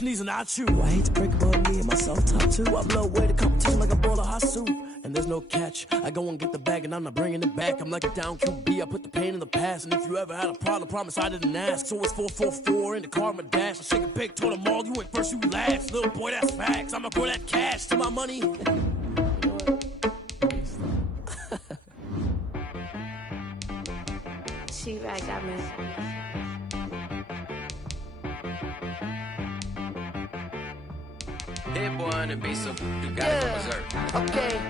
sneeze and I chew. I hate to break above me and myself top too. I'm low way to competition like a bowl of hot soup. And there's no catch. I go and get the bag and I'm not bringing it back. I'm like a down QB. I put the pain in the past. And if you ever had a problem, promise I didn't ask. So it's 444 in the car, my dash. I shake a big, told them all, you went first, you last. Little boy, that's facts. I'ma throw that cash to my money. She right, got me. Hit boy on the beat, so you got it from Missouri. Okay.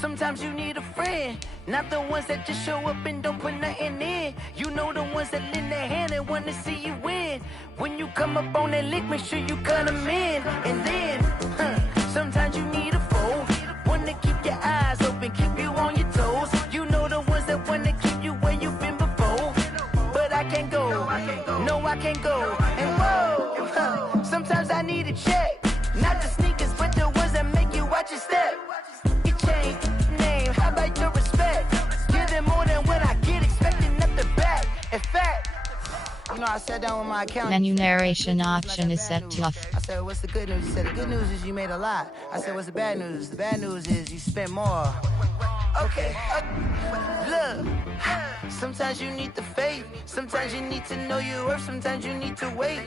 Sometimes you need a friend, not the ones that just show up and don't put nothing in. You know the ones that lend their hand and wanna see you win. When you come up on that lick, make sure you cut them in. And then, sometimes you need a foe, one to keep your eyes open, keep you on your toes. You know the ones that wanna keep you where you've been before. But I can't go, no I can't go. And whoa, sometimes I need a check. Not the sneakers, but the ones that make you watch your step. You change name, how about your respect? Give them more than what I get, expecting nothing back. In fact, you know, I sat down with my accountant. Menu narration option is set to off. I said, what's the good news? He said, the good news is you made a lot. I said, what's the bad news? The bad news is you spent more. Okay, look, sometimes you need the faith, sometimes you need to know your worth, sometimes you need to wait.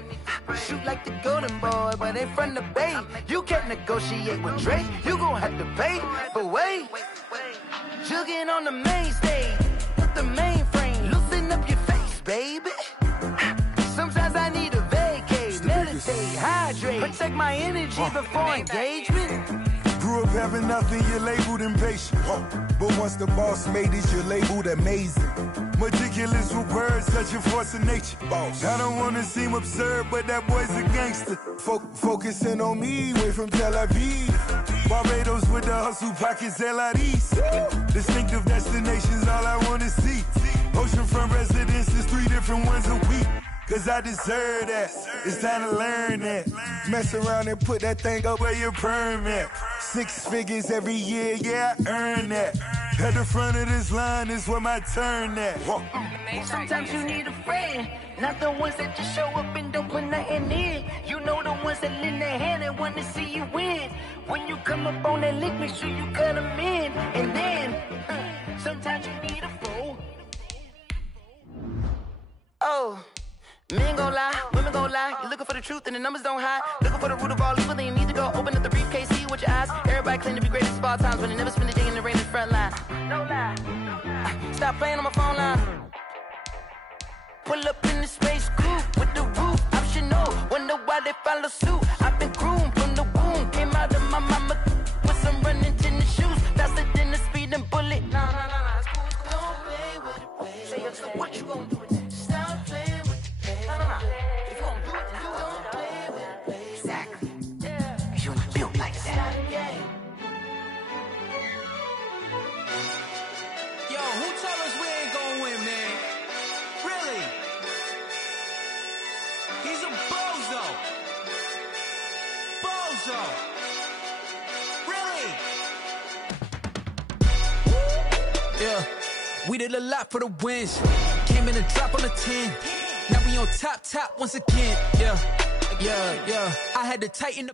Shoot like the golden boy, but in front of Bay. You can't negotiate with Drake, you gon' have to pay. But wait, jugging on the main stage, the mainframe, loosen up your face, baby. Sometimes I need a vacate, meditate, hydrate, protect my energy before engagement. Grew up having nothing, you're labeled impatient. But once the boss made it, you're labeled amazing. Meticulous with words, such a force of nature. I don't wanna seem absurd, but that boy's a gangster. Focusing on me, way from Tel Aviv. Barbados with the hustle pockets, LIDs. Distinctive destinations, all I wanna see. Oceanfront residences, 3 different ones a week. Cause I deserve that, it's time to learn that. Mess around and put that thing up where your permit. 6 figures every year, yeah, I earn that. At the front of this line is where my turn at. Sometimes you need a friend, not the ones that just show up and don't put nothing in. You know the ones that lend their hand and want to see you win. When you come up on that lick, make sure you cut them in. And then, sometimes you need a foe. Oh. Men gon' lie, women gon' lie. You're looking for the truth and the numbers don't hide. Looking for the root of all evil, then you need to go open up the briefcase, see with your eyes. Everybody claim to be great at all times, but they never spend a day in the rain in the front line. No lie. Stop playing on my phone line. Pull up in the space coupe with the roof optional. Wonder why they follow suit. I've been groomed from the womb. Came out of my mama with some running tennis shoes. Faster than the speeding bullet. Nah, it's cool. Don't play with it, baby. Say, so what you gon' do? Stop playing. If you gon' do it, then you don't play with it. Exactly. Yeah. Cause you ain't built like that. Yo, who told us we ain't gonna win, man? Really? He's a bozo. Bozo. Really? Yeah. We did a lot for the wins. Came in and drop on the 10. Now we on top once again, yeah. I had to tighten the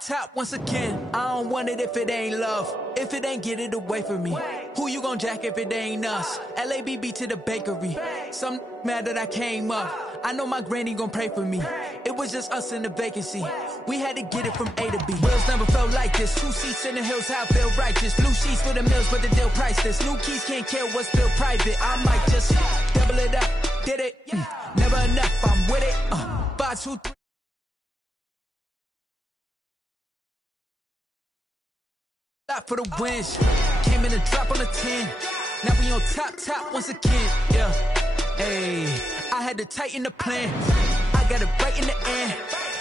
top once again. I don't want it if it ain't love. If it ain't, get it away from me. Who you gon' jack if it ain't us? LABB to the bakery. Some mad that I came up. I know my granny gon' pray for me. It was just us in the vacancy. We had to get it from A to B. Wheels never felt like this. 2 seats in the hills, how I feel righteous. Blue sheets for the mills, but the deal priceless. New keys can't care what's still private. I might just double it up. Did it? Never enough, I'm with it. 5, 2, 3. For the wins, came in and drop on the 10. Now we on top once again, yeah. Hey, I had to tighten the plan. I got it right in the end.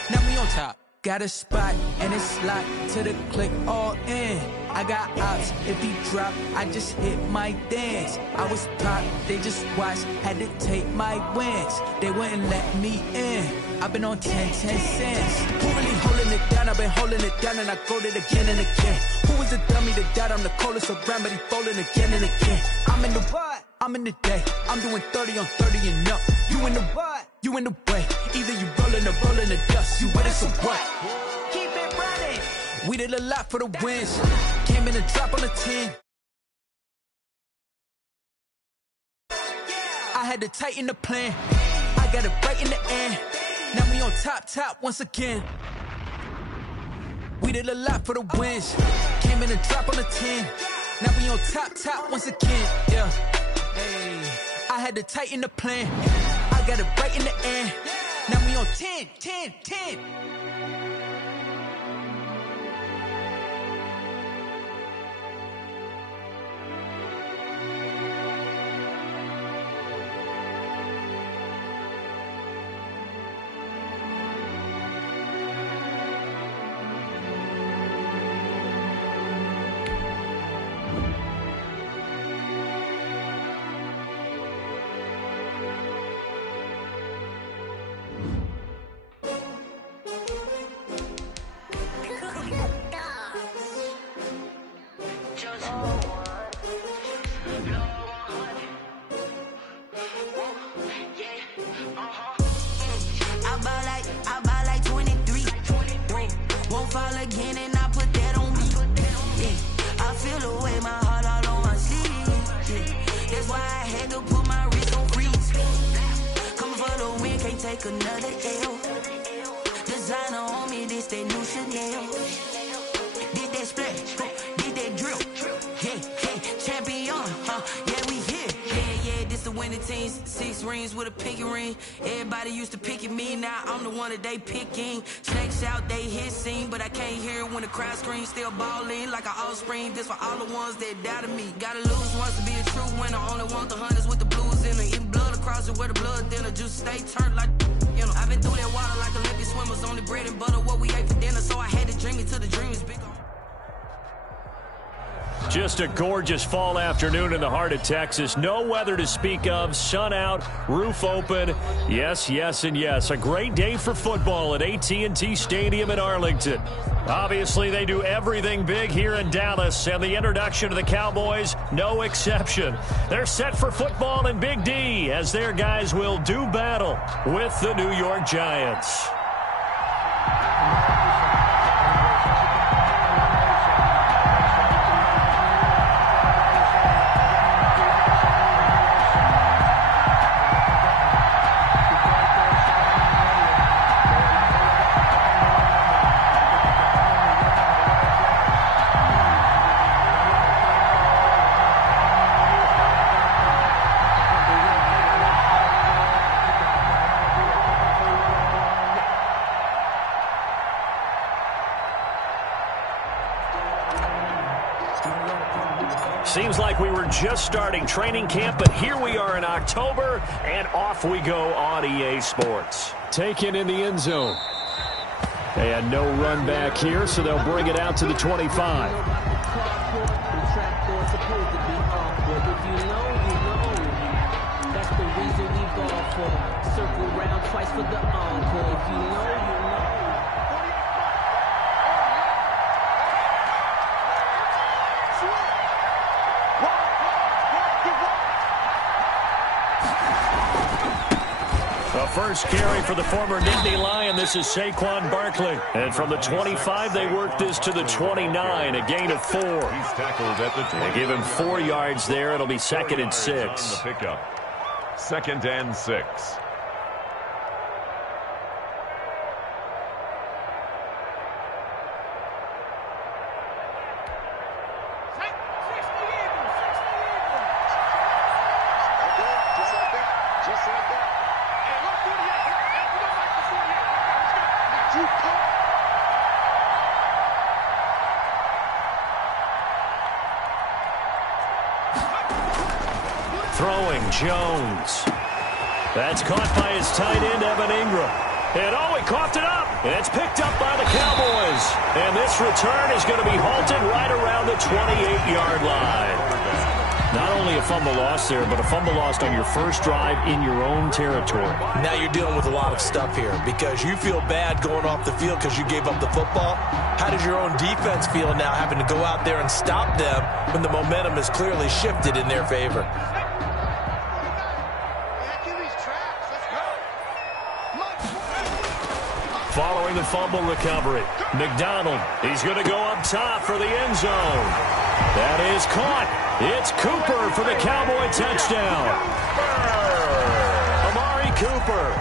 Now we on top. Got a spot and it's locked to the click all in. I got ops, if he drop, I just hit my dance. I was top, they just watched, had to take my wins. They wouldn't let me in. I've been on 10 cents. Who really holding it down? I've been holding it down and I go it again and again. Who was the dummy that died? I'm the coldest around, but he falling again and again. I'm in the what? I'm in the day. I'm doing 30 on 30 and up. You in the what? You in the way, either you rolling or rolling the dust. You with us or what? Keep it running. We did a lot for the wins. Came in a drop on a 10. I had to tighten the plan. I got it right in the end. Now we on top once again. We did a lot for the wins. Came in a drop on a 10. Now we on top once again. Yeah. Hey. I had to tighten the plan. I got it right in the end. Now we on 10. I buy like 23. Won't fall again and I put that on me. Yeah. I feel the way, my heart all on my sleeve. Yeah. That's why I had to put my wrist on freeze. Coming for the win, can't take another L. Designer on me, this that new Chanel. Did that splash, did that drill. Yeah, champion, yeah, we here. Yeah, this the winning team. 6 rings with a pinky ring. Everybody used to pick at me, now I'm the one that they picking. Snakes out, they hit scene, but I can't hear it when the crowd screams. Still balling like an offspring. This for all the ones that doubted me. Gotta lose once to be a true winner. Only want the hunters with the blues in it. Eating blood across it where the blood dinner. Just stay turned like, you know. I've been through that water like Olympic swimmers. Only bread and butter, what we ate for dinner. So I had to dream it till the dream is big. Just a gorgeous fall afternoon in the heart of Texas. No weather to speak of. Sun out, roof open. Yes, yes, and yes. A great day for football at AT&T Stadium in Arlington. Obviously, they do everything big here in Dallas, and the introduction to the Cowboys, no exception. They're set for football in Big D as their guys will do battle with the New York Giants. Seems like we were just starting training camp, but here we are in October, and off we go on EA Sports. Taken in the end zone. They had no run back here, so they'll bring it out to the 25. That's the reason we ball for. Circle round twice for the encore. If you know, you know. The first carry for the former Nittany Lion. This is Saquon Barkley. And from the 25, they work this to the 29, a gain of 4. He's tackled at the 20. They give him 4 yards there. It'll be 2nd and 6. On the pickup. 2nd and 6. Throwing Jones. That's caught by his tight end, Evan Ingram. And oh, he coughed it up. And it's picked up by the Cowboys. And this return is going to be halted right around the 28-yard line. Not only a fumble loss there, but a fumble lost on your first drive in your own territory. Now you're dealing with a lot of stuff here because you feel bad going off the field because you gave up the football. How does your own defense feel now having to go out there and stop them when the momentum is clearly shifted in their favor? following the fumble recovery. McDonald, he's going to go up top for the end zone. That is caught. It's Cooper for the Cowboy touchdown. Amari Cooper,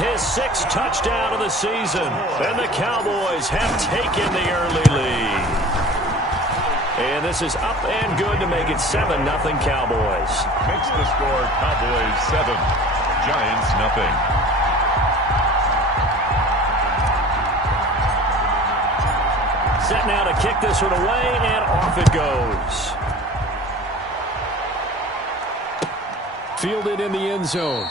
his 6th touchdown of the season. And the Cowboys have taken the early lead. And this is up and good to make it 7-0 Cowboys. Makes the score Cowboys 7, Giants nothing. Set now to kick this one away, and off it goes. Fielded in the end zone.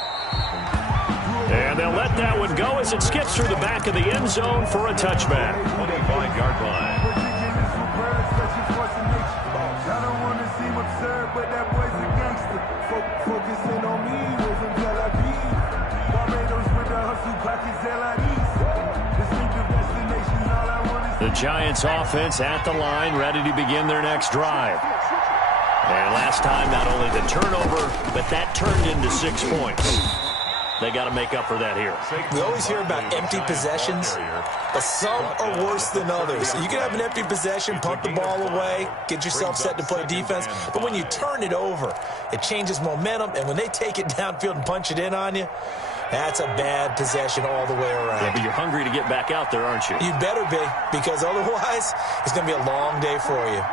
And they'll let that one go as it skips through the back of the end zone for a touchback. 25-yard line. I don't want to seem absurd, but that boy's a gangster. Focusing on me, we're from Tel Aviv. Barbados with the hustle, pockets LIDs. Distinctive destinations, all I want is... The Giants offense at the line, ready to begin their next drive. And last time, not only the turnover, but that turned into 6 points. They got to make up for that here. We always hear about empty possessions, but some are worse than others. You can have an empty possession, punt the ball away, get yourself set to play defense, but when you turn it over, it changes momentum, and when they take it downfield and punch it in on you, that's a bad possession all the way around. Yeah, but you're hungry to get back out there, aren't you? You better be, because otherwise, it's going to be a long day for you.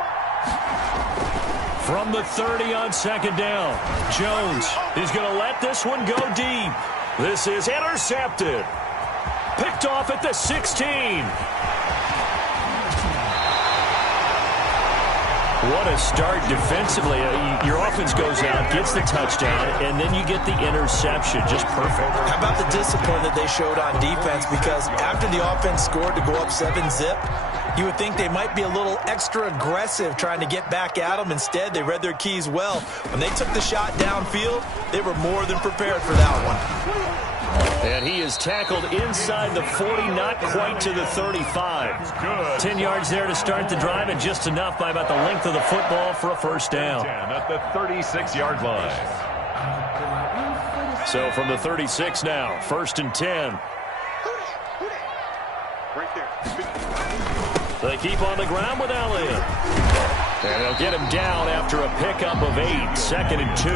From the 30 on 2nd down, Jones is going to let this one go deep. This is intercepted. Picked off at the 16. What a start defensively. Your offense goes out, gets the touchdown, and then you get the interception. Just perfect. How about the discipline that they showed on defense? Because after the offense scored to go up 7-zip, you would think they might be a little extra aggressive trying to get back at them. Instead, they read their keys well. When they took the shot downfield, they were more than prepared for that one. And he is tackled inside the 40, not quite to the 35. 10 yards there to start the drive, and just enough by about the length of the football for a first down. At the 36-yard line. So from the 36 now, 1st and 10. They keep on the ground with Elliott. And they'll get him down after a pickup of 8, 2nd and 2.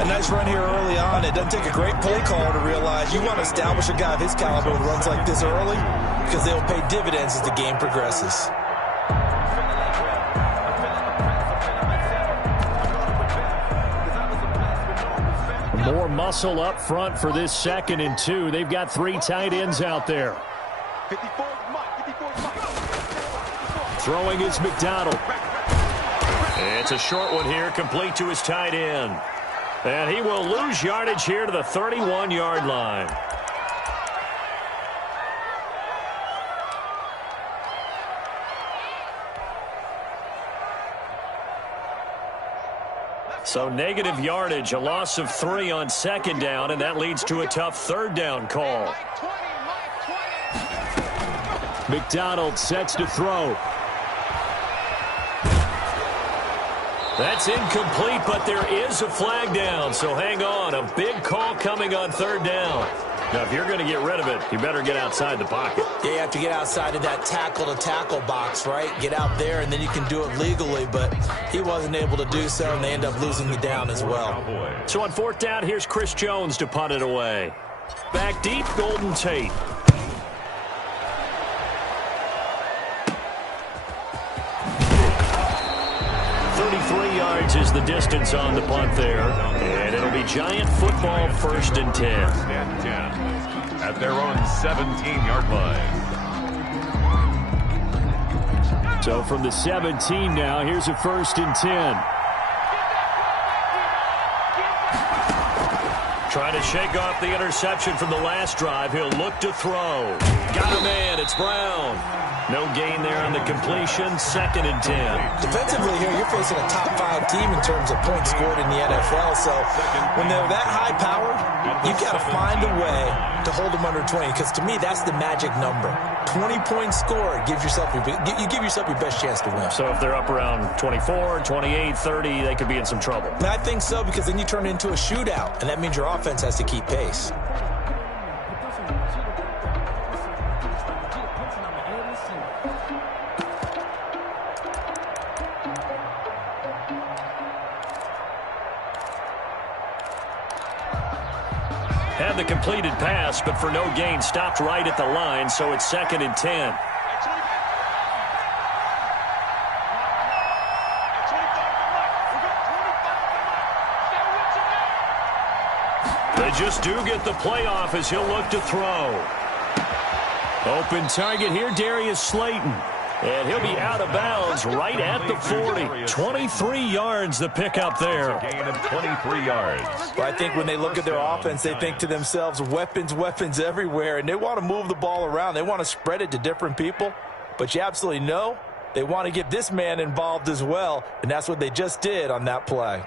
A nice run here early on. It doesn't take a great play caller to realize you want to establish a guy of his caliber who runs like this early, because they'll pay dividends as the game progresses. More muscle up front for this 2nd and 2. They've got 3 tight ends out there. Throwing is McDonald. It's a short one here, complete to his tight end. And he will lose yardage here to the 31-yard line. So negative yardage, a loss of 3 on 2nd down, and that leads to a tough 3rd down call. McDonald sets to throw. That's incomplete, but there is a flag down, so hang on. A big call coming on 3rd down. Now, if you're going to get rid of it, you better get outside the pocket. Yeah, you have to get outside of that tackle-to-tackle box, right? Get out there, and then you can do it legally, but he wasn't able to do so, and they end up losing the down as well. So on 4th down, here's Chris Jones to punt it away. Back deep, Golden Tate. Is the distance on the punt there, and it'll be Giant football, 1st and 10. At their own 17-yard line. So from the 17 now, here's a 1st and 10. Trying to shake off the interception from the last drive. He'll look to throw. Got a man. It's Brown. No gain there on the completion. 2nd and 10. Defensively here, you're facing a top 5 team in terms of points scored in the NFL. So when they're that high powered, you've got to find a way to hold them under 20. Because to me, that's the magic number. 20 points scored gives yourself you give yourself your best chance to win. So if they're up around 24, 28, 30, they could be in some trouble. And I think so, because then you turn it into a shootout, and that means your offense has to keep pace. had the completed pass, but for no gain, stopped right at the line, so it's 2nd and 10. They just do get the playoff as he'll look to throw. Open target here, Darius Slayton. And he'll be out of bounds right at the 40. 23 yards the pickup there. Gain of 23 yards. Well, I think when they look at their offense, they think to themselves, weapons, weapons everywhere, and they want to move the ball around. They want to spread it to different people. But you absolutely know they want to get this man involved as well, and that's what they just did on that play.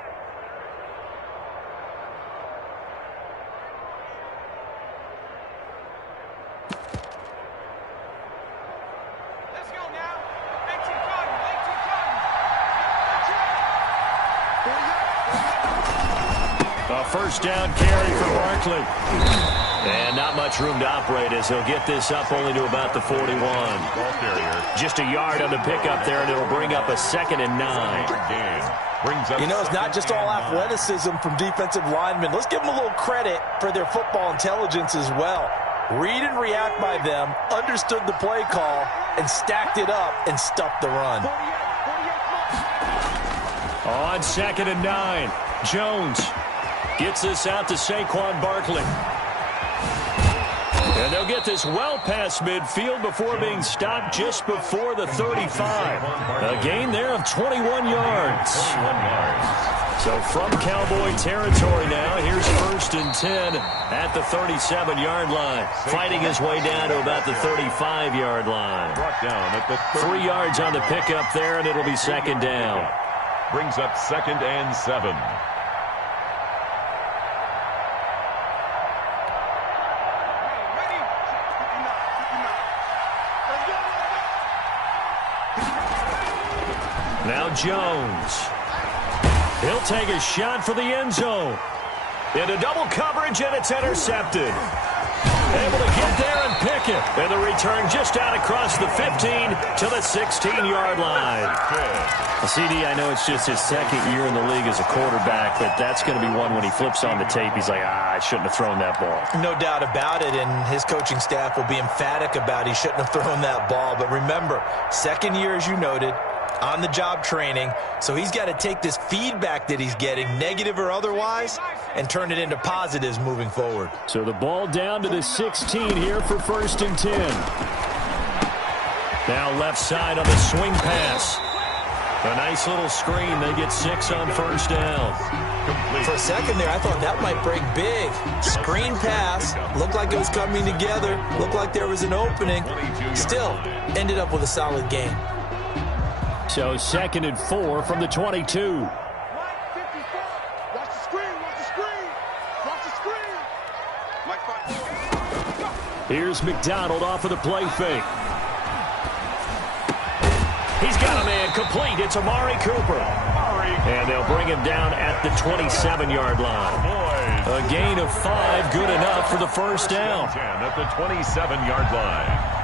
First down carry for Barkley. And not much room to operate as he'll get this up only to about the 41. Just a yard on the pickup there, and it'll bring up a 2nd and 9. You know, it's not just all athleticism from defensive linemen. Let's give them a little credit for their football intelligence as well. Read and react by them, understood the play call, and stacked it up and stuffed the run. On 2nd and 9, Jones gets this out to Saquon Barkley. And they'll get this well past midfield before being stopped just before the 35. A gain there of 21 yards. So from Cowboy territory now, here's 1st and 10 at the 37-yard line. Fighting his way down to about the 35-yard line. 3 yards on the pickup there, and it'll be 2nd down. Brings up 2nd and 7. Now Jones. He'll take a shot for the end zone. Into double coverage, and it's intercepted. Able to get there and pick it. And the return just out across the 15 to the 16-yard line. CD, I know it's just his 2nd year in the league as a quarterback, but that's going to be one when he flips on the tape. He's like, I shouldn't have thrown that ball. No doubt about it, and his coaching staff will be emphatic about he shouldn't have thrown that ball. But remember, 2nd year, as you noted, on-the-job training, so he's got to take this feedback that he's getting, negative or otherwise, and turn it into positives moving forward. So the ball down to the 16 here for 1st and 10. Now left side on the swing pass. A nice little screen. They get 6 on 1st down. For a second there, I thought that might break big. Screen pass. Looked like it was coming together. Looked like there was an opening. Still, ended up with a solid game. So 2nd and 4 from the 22. Here's McDonald off of the play fake. He's got a man complete. It's Amari Cooper. And they'll bring him down at the 27-yard line. A gain of 5, good enough for the 1st down. At the 27-yard line.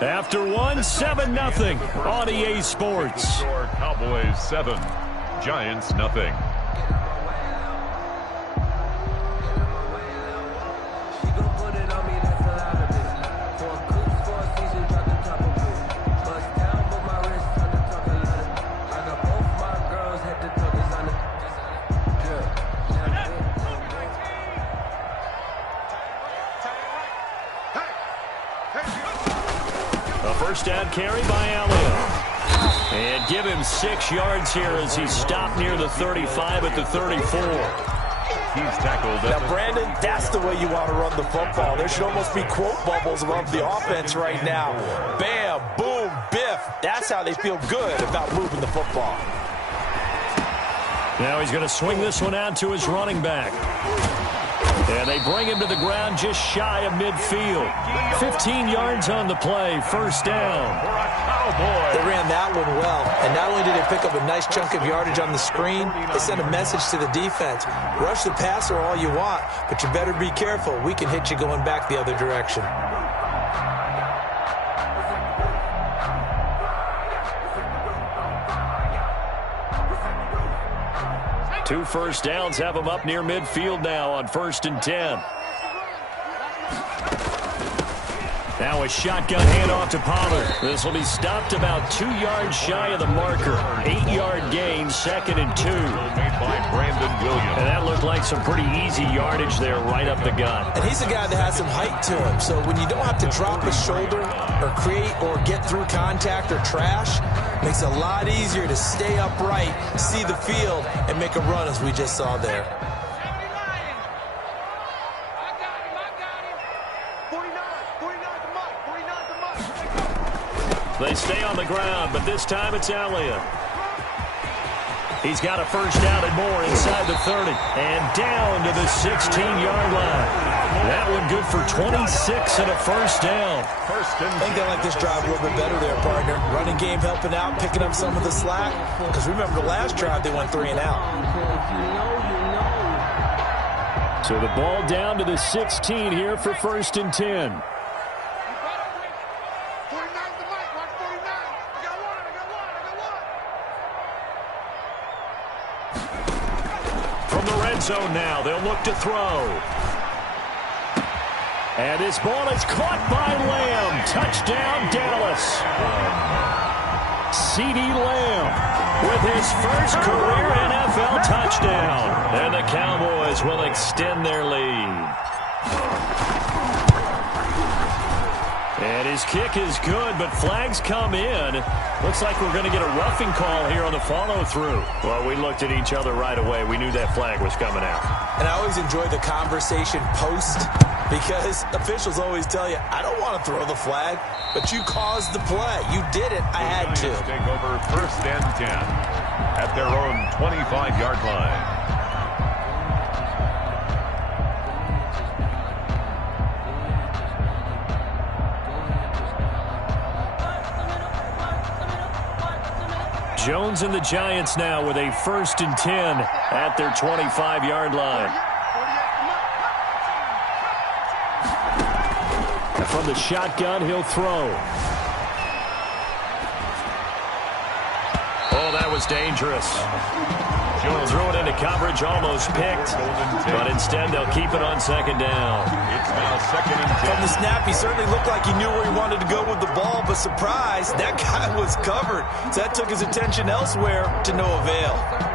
After one, 7-0 on EA Sports. Cowboys 7, Giants nothing. First down carry by Elliott. And give him 6 yards here as he's stopped near the 35 at the 34. He's tackled. Now, Brandon, that's the way you want to run the football. There should almost be quote bubbles above the offense right now. Bam, boom, biff. That's how they feel good about moving the football. Now he's going to swing this one out to his running back. And they bring him to the ground just shy of midfield. 15 yards on the play, 1st down. They ran that one well. And not only did they pick up a nice chunk of yardage on the screen, they sent a message to the defense. Rush the passer all you want, but you better be careful. We can hit you going back the other direction. 2 first downs have them up near midfield now on 1st and 10. Now a shotgun handoff to Pollard. This will be stopped about 2 yards shy of the marker. 8-yard gain, 2nd and 2. Made by Brandon Williams. And that looked like some pretty easy yardage there right up the gut. And he's a guy that has some height to him. So when you don't have to drop a shoulder or create or get through contact or trash, makes it a lot easier to stay upright, see the field, and make a run as we just saw there. They stay on the ground, but this time it's Elliott. He's got a first down and more inside the 30. And down to the 16-yard line. That one good for 26 and a first down. I think they like this drive a little bit better there, partner. Running game helping out, picking up some of the slack. Because remember the last drive, they went 3 and out. So the ball down to the 16 here for 1st and 10. Zone now. They'll look to throw. And this ball is caught by Lamb. Touchdown, Dallas. C.D. Lamb with his first career NFL touchdown. And the Cowboys will extend their lead. And his kick is good, but flags come in. Looks like we're going to get a roughing call here on the follow-through. Well, we looked at each other right away. We knew that flag was coming out. And I always enjoy the conversation post because officials always tell you, I don't want to throw the flag, but you caused the play. You did it. I had to. Take over 1st and 10 at their own 25-yard line. Jones and the Giants now with a 1st and 10 at their 25-yard line. And from the shotgun, he'll throw. Oh, that was dangerous. Jones threw it into coverage, almost picked, but instead they'll keep it on 2nd down. It's now 2nd and 10. From the snap, he certainly looked like he knew where he wanted to go with the ball, but surprise, that guy was covered. So that took his attention elsewhere to no avail.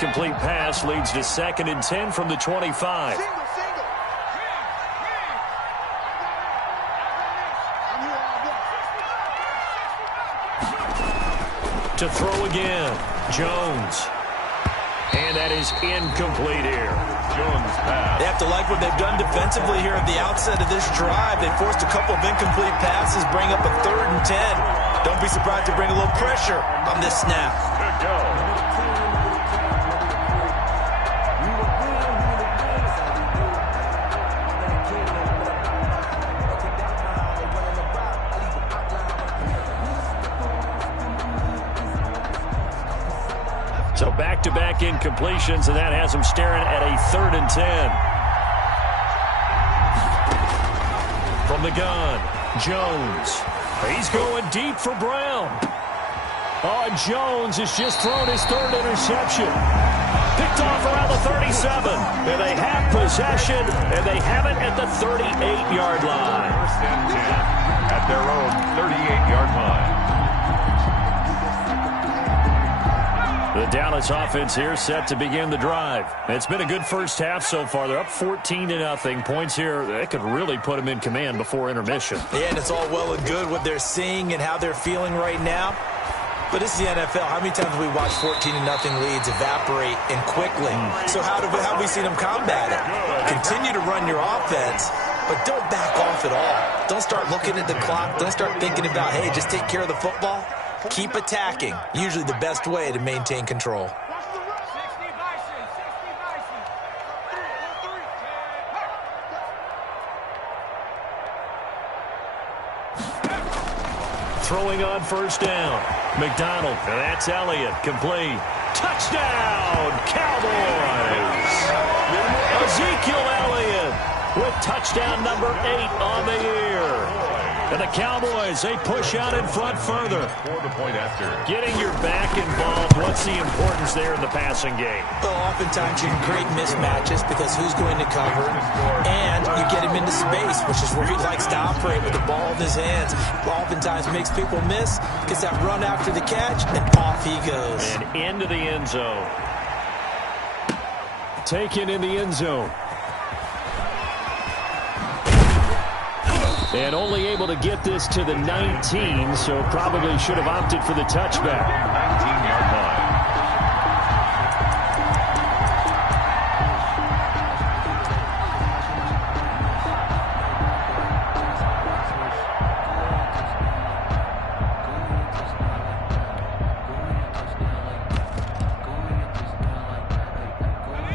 Incomplete pass leads to 2nd and 10 from the 25. To throw again, Jones. And that is incomplete here. Jones pass. They have to like what they've done defensively here at the outset of this drive. They forced a couple of incomplete passes, bring up a 3rd and 10. Don't be surprised to bring a little pressure on this snap. Good go. So back-to-back incompletions, and that has them staring at a 3rd and 10. From the gun, Jones. He's going deep for Brown. Oh, and Jones has just thrown his 3rd interception. Picked off around the 37. And they have possession, and they have it at the 38-yard line. 1st and 10 at their own 38-yard line. The Dallas offense here set to begin the drive. It's been a good first half so far. They're up 14-0. Points here, that could really put them in command before intermission. Yeah, and it's all well and good what they're seeing and how they're feeling right now. But this is the NFL. How many times have we watched 14-0 leads evaporate and quickly? So how have we seen them combat it? Continue to run your offense, but don't back off at all. Don't start looking at the clock. Don't start thinking about, hey, just take care of the football. Keep attacking. Usually the best way to maintain control. Throwing on 1st down. McDonald. That's Elliott. Complete. Touchdown, Cowboys. Ezekiel Elliott with touchdown number 8 on the year. And the Cowboys, they push out in front further. For the point after. Getting your back involved, what's the importance there in the passing game? Well, oftentimes you can create mismatches because who's going to cover, and you get him into space, which is where he likes to operate with the ball in his hands. Oftentimes makes people miss, gets that run after the catch, and off he goes. And into the end zone. Taken in the end zone. And only able to get this to the 19, so probably should have opted for the touchback. 19-yard line.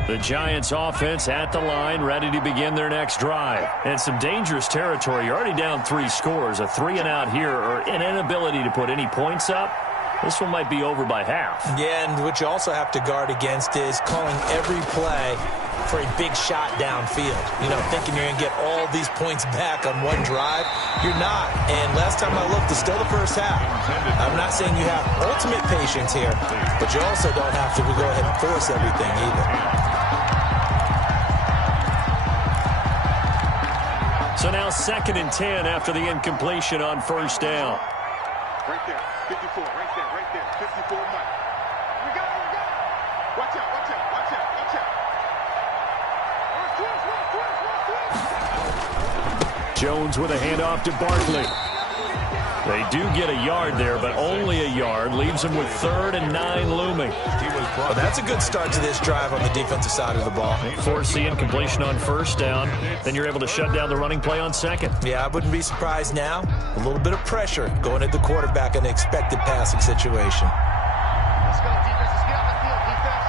The Giants offense at the line, ready to begin their next drive. And some dangerous territory. You're already down 3 scores. A 3-and-out here, or an inability to put any points up. This one might be over by half. Yeah, and what you also have to guard against is calling every play for a big shot downfield. You know, thinking you're going to get all these points back on one drive. You're not. And last time I looked, it's still the first half. I'm not saying you have ultimate patience here, but you also don't have to go ahead and force everything either. So now 2nd and 10 after the incompletion on first down. Right there, 54, right there, 54, Mike. We got it. Watch out. Jones with a handoff to Barkley. They do get a yard there, but only a yard. Leaves them with 3rd and 9 looming. Well, that's a good start to this drive on the defensive side of the ball. Force the incompletion on first down. Then you're able to shut down the running play on 2nd. Yeah, I wouldn't be surprised now. A little bit of pressure going at the quarterback in an expected passing situation. Let's go, defense. Let's get out the field, defense.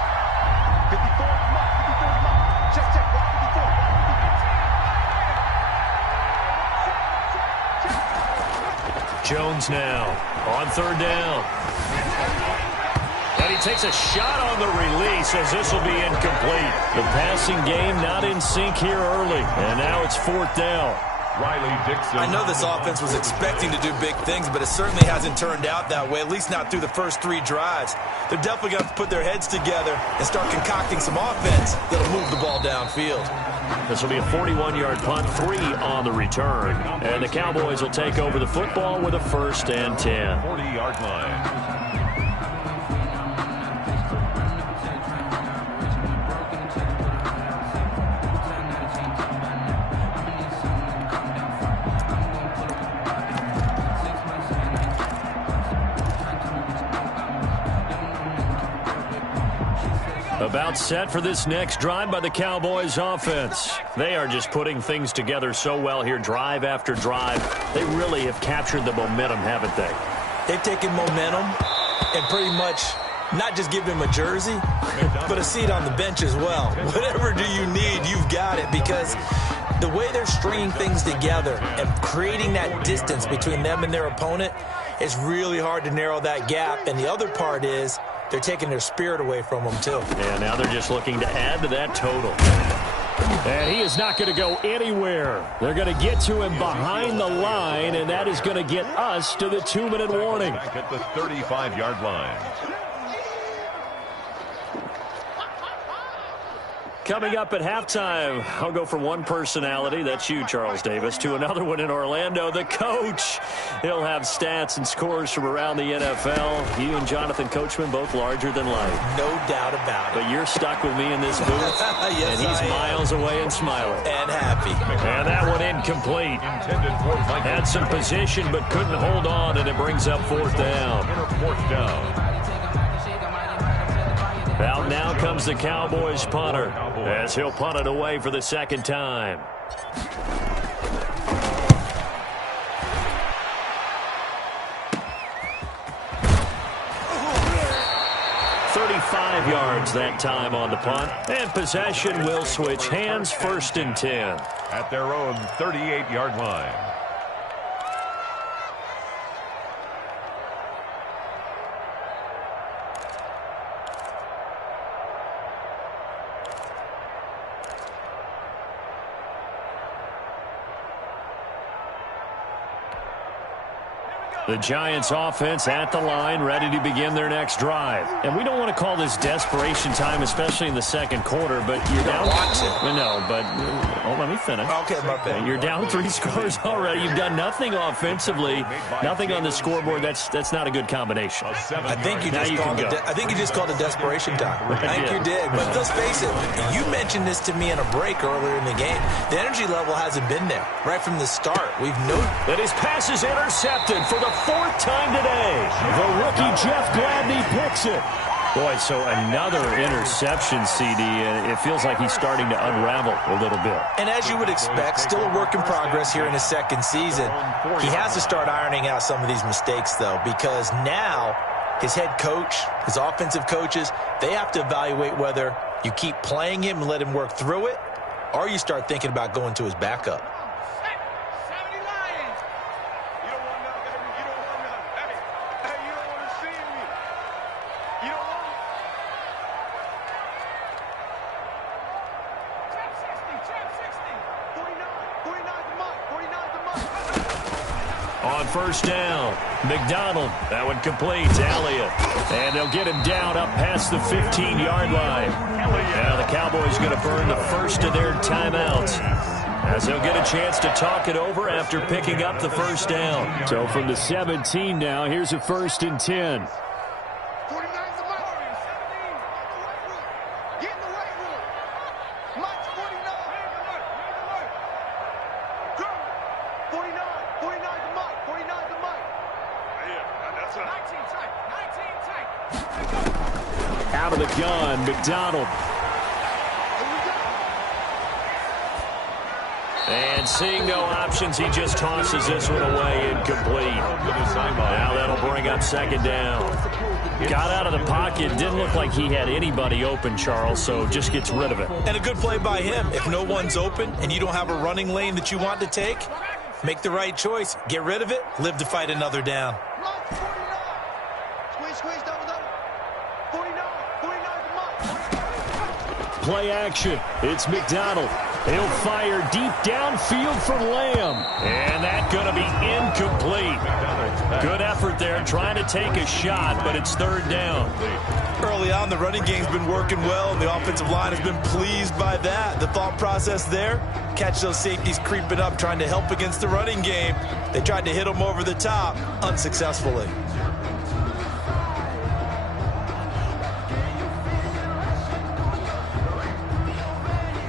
54, come on. Check, block 54. Jones now on 3rd down. And he takes a shot on the release as this will be incomplete. The passing game not in sync here early. And now it's 4th down. Riley Dixon. I know this offense was expecting to do big things, but it certainly hasn't turned out that way, at least not through the first 3 drives. They're definitely going to have to put their heads together and start concocting some offense that'll move the ball downfield. This will be a 41-yard punt, 3 on the return. And the Cowboys will take over the football with a 1st and 10. 40-yard line. About set for this next drive by the Cowboys offense. They are just putting things together so well here, drive after drive. They really have captured the momentum, haven't they? They've taken momentum and pretty much not just given him a jersey, but a seat on the bench as well. Whatever do you need, you've got it, because the way they're stringing things together and creating that distance between them and their opponent is really hard to narrow that gap. And the other part is they're taking their spirit away from them, too. Yeah, now they're just looking to add to that total. And he is not going to go anywhere. They're going to get to him behind the line, and that is going to get us to the 2-minute warning. Back at the 35-yard line. Coming up at halftime, I'll go from one personality, that's you, Charles Davis, to another one in Orlando, the coach. He'll have stats and scores from around the NFL. You and Jonathan Coachman, both larger than life. No doubt about it. But you're stuck with me in this booth, yes, and he's miles away and smiling. And happy. And that one incomplete. Had some position, but couldn't hold on, and it brings up 4th down. 4th down. Out now comes the Cowboys punter as he'll punt it away for the 2nd time. $35 yards that time on the punt, and possession will switch hands, 1st and 10. At their own 38-yard line. The Giants offense at the line, ready to begin their next drive. And we don't want to call this desperation time, especially in the second quarter, but you're down. No, but let me finish. Okay, my bad. You're down 3 scores already. You've done nothing offensively, nothing on the scoreboard. That's not a good combination. I think you just called it desperation time. I think you did. But let's face it, you mentioned this to me in a break earlier in the game. The energy level hasn't been there right from the start. We've noted that his pass is intercepted for the 4th time today. The rookie Jeff Gladney picks it. Boy, so another interception, CD, and it feels like he's starting to unravel a little bit. And as you would expect, still a work in progress here in his second season. He has to start ironing out some of these mistakes, though, because now his head coach, his offensive coaches, they have to evaluate whether you keep playing him and let him work through it, or you start thinking about going to his backup. On first down, McDonald, that one complete to Elliott. And they'll get him down up past the 15-yard line. Now the Cowboys going to burn the first of their timeouts, as they'll get a chance to talk it over after picking up the first down. So from the 17 now, here's a 1st and 10. Out of the gun, McDonald. And seeing no options, he just tosses this one away incomplete. Now that'll bring up 2nd down. Got out of the pocket, didn't look like he had anybody open, Charles, so just gets rid of it. And a good play by him. If no one's open and you don't have a running lane that you want to take, make the right choice. Get rid of it, live to fight another down. Play action. It's McDonald. He'll fire deep downfield for Lamb. And that's going to be incomplete. Good effort there trying to take a shot, but it's 3rd down. Early on, the running game's been working well, and the offensive line has been pleased by that. The thought process there, catch those safeties creeping up, trying to help against the running game. They tried to hit them over the top, unsuccessfully.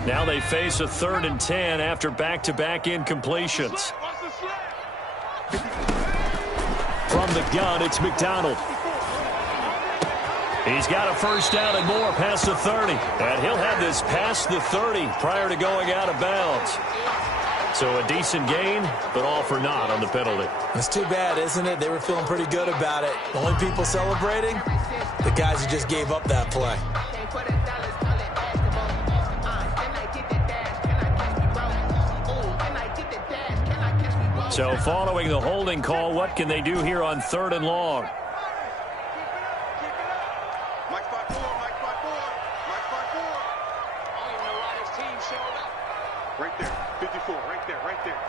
Now they face a 3rd and 10 after back-to-back incompletions. From the gun, it's McDonald. He's got a 1st down and more past the 30. And he'll have this past the 30 prior to going out of bounds. So a decent gain, but all for naught on the penalty. It's too bad, isn't it? They were feeling pretty good about it. The only people celebrating, the guys who just gave up that play. So following the holding call, what can they do here on 3rd and long? Right there, 54, right there,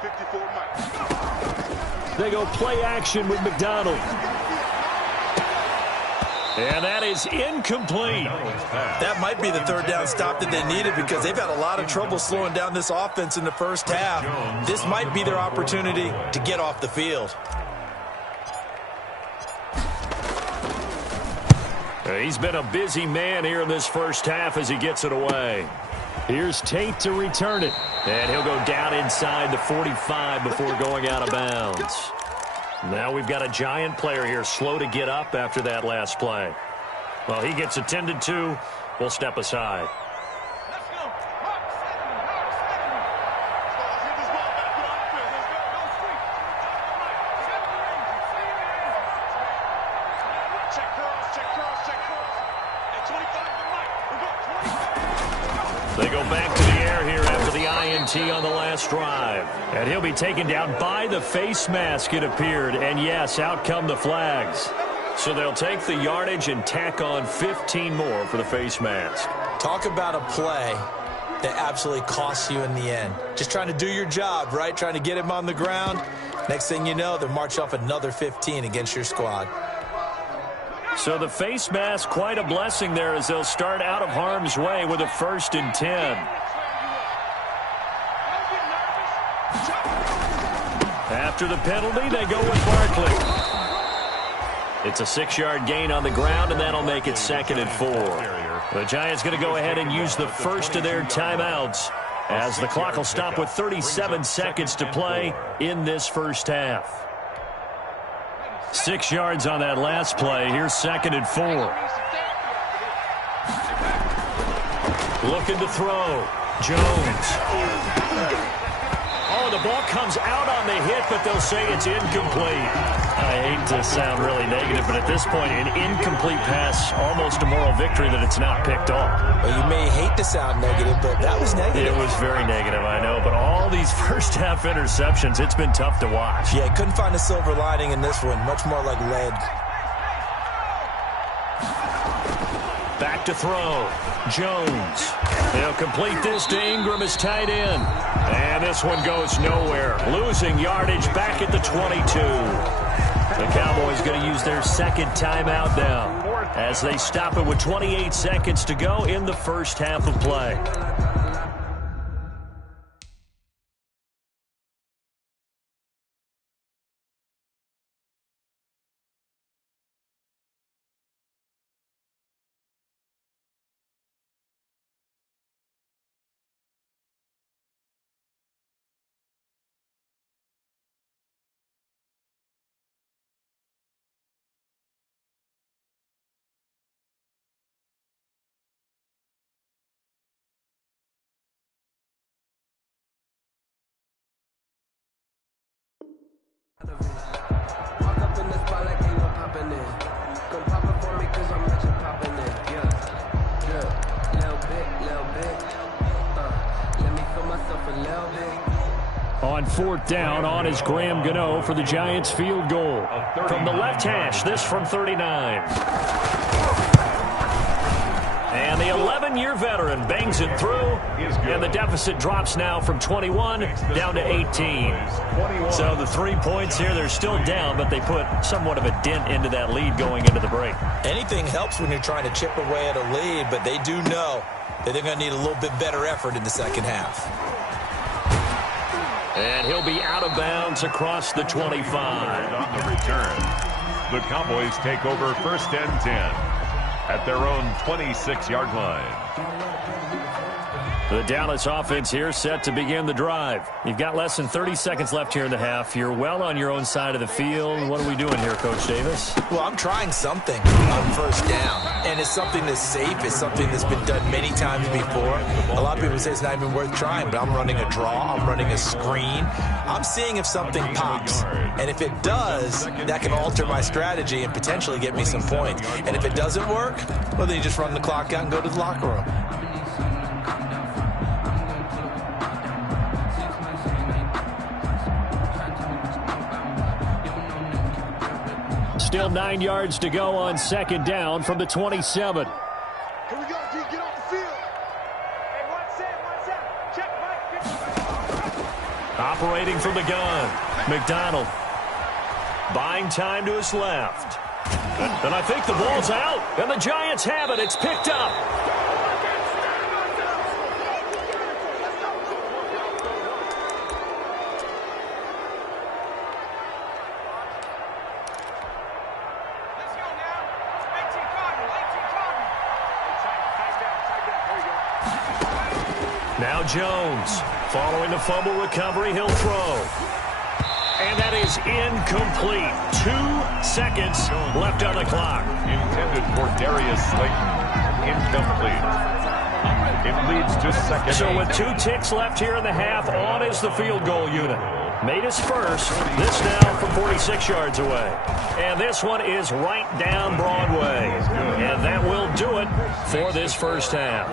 54, Mike. They go play action with McDonald. And that is incomplete. That might be the 3rd down stop that they needed, because they've had a lot of trouble slowing down this offense in the first half. This might be their opportunity to get off the field. He's been a busy man here in this first half as he gets it away. Here's Tate to return it. And he'll go down inside the 45 before going out of bounds. Now we've got a Giant player here slow to get up after that last play. Well, he gets attended to. We'll step aside. They go back to the air here after the INT on the last drive. And he'll be taken down by the face mask, it appeared. And yes, out come the flags. So they'll take the yardage and tack on 15 more for the face mask. Talk about a play that absolutely costs you in the end. Just trying to do your job, right? Trying to get him on the ground. Next thing you know, they're marching off another 15 against your squad. So the face mask, quite a blessing there as they'll start out of harm's way with a 1st and 10. After the penalty, they go with Barkley. It's a 6-yard gain on the ground, and that'll make it 2nd and 4. The Giants going to go ahead and use the first of their timeouts as the clock will stop with 37 seconds to play in this first half. 6 yards on that last play. Here's 2nd and 4. Looking to throw. Jones. Oh, the ball comes out on the hit, but they'll say it's incomplete. I hate to sound really negative, but at this point, an incomplete pass, almost a moral victory that it's not picked off. Well, you may hate to sound negative, but that was negative. It was very negative, I know, but all these first-half interceptions, it's been tough to watch. Yeah, couldn't find a silver lining in this one. Much more like lead. Back to throw. Jones. He'll complete this to Ingram as tight end. And this one goes nowhere. Losing yardage back at the 22. The Cowboys going to use their 2nd timeout now as they stop it with 28 seconds to go in the first half of play. Walk up in the spot like ain't no popping in. Come pop it for me cause I'm rich and popping in. Yeah, little bit. Let me feel myself a little bit. On 4th down, on is Graham Gano for the Giants field goal. From the left hash, this from 39. And the 11-year veteran bangs it through, and the deficit drops now from 21 down to 18. So the 3 points here, they're still down, but they put somewhat of a dent into that lead going into the break. Anything helps when you're trying to chip away at a lead, but they do know that they're going to need a little bit better effort in the second half. And he'll be out of bounds across the 25. On the return, the Cowboys take over 1st and 10. At their own 26-yard line. The Dallas offense here set to begin the drive. You've got less than 30 seconds left here in the half. You're well on your own side of the field. What are we doing here, Coach Davis? Well, I'm trying something on 1st down, and it's something that's safe. It's something that's been done many times before. A lot of people say it's not even worth trying, but I'm running a draw. I'm running a screen. I'm seeing if something pops, and if it does, that can alter my strategy and potentially get me some points. And if it doesn't work, well, then you just run the clock out and go to the locker room. Still 9 yards to go on 2nd down from the 27. Here we go, D. Get off the field. Hey, one set. Check, Mike. Operating from the gun. McDonald. Buying time to his left. And I think the ball's out. And the Giants have it. It's picked up. Now Jones, following the fumble recovery, he'll throw. And that is incomplete. 2 seconds left on the clock. Intended for Darius Slayton. Incomplete. It leads to 2nd. So with 2 ticks left here in the half, on is the field goal unit. Made his first. This now from 46 yards away. And this one is right down Broadway. And that will do it for this first half.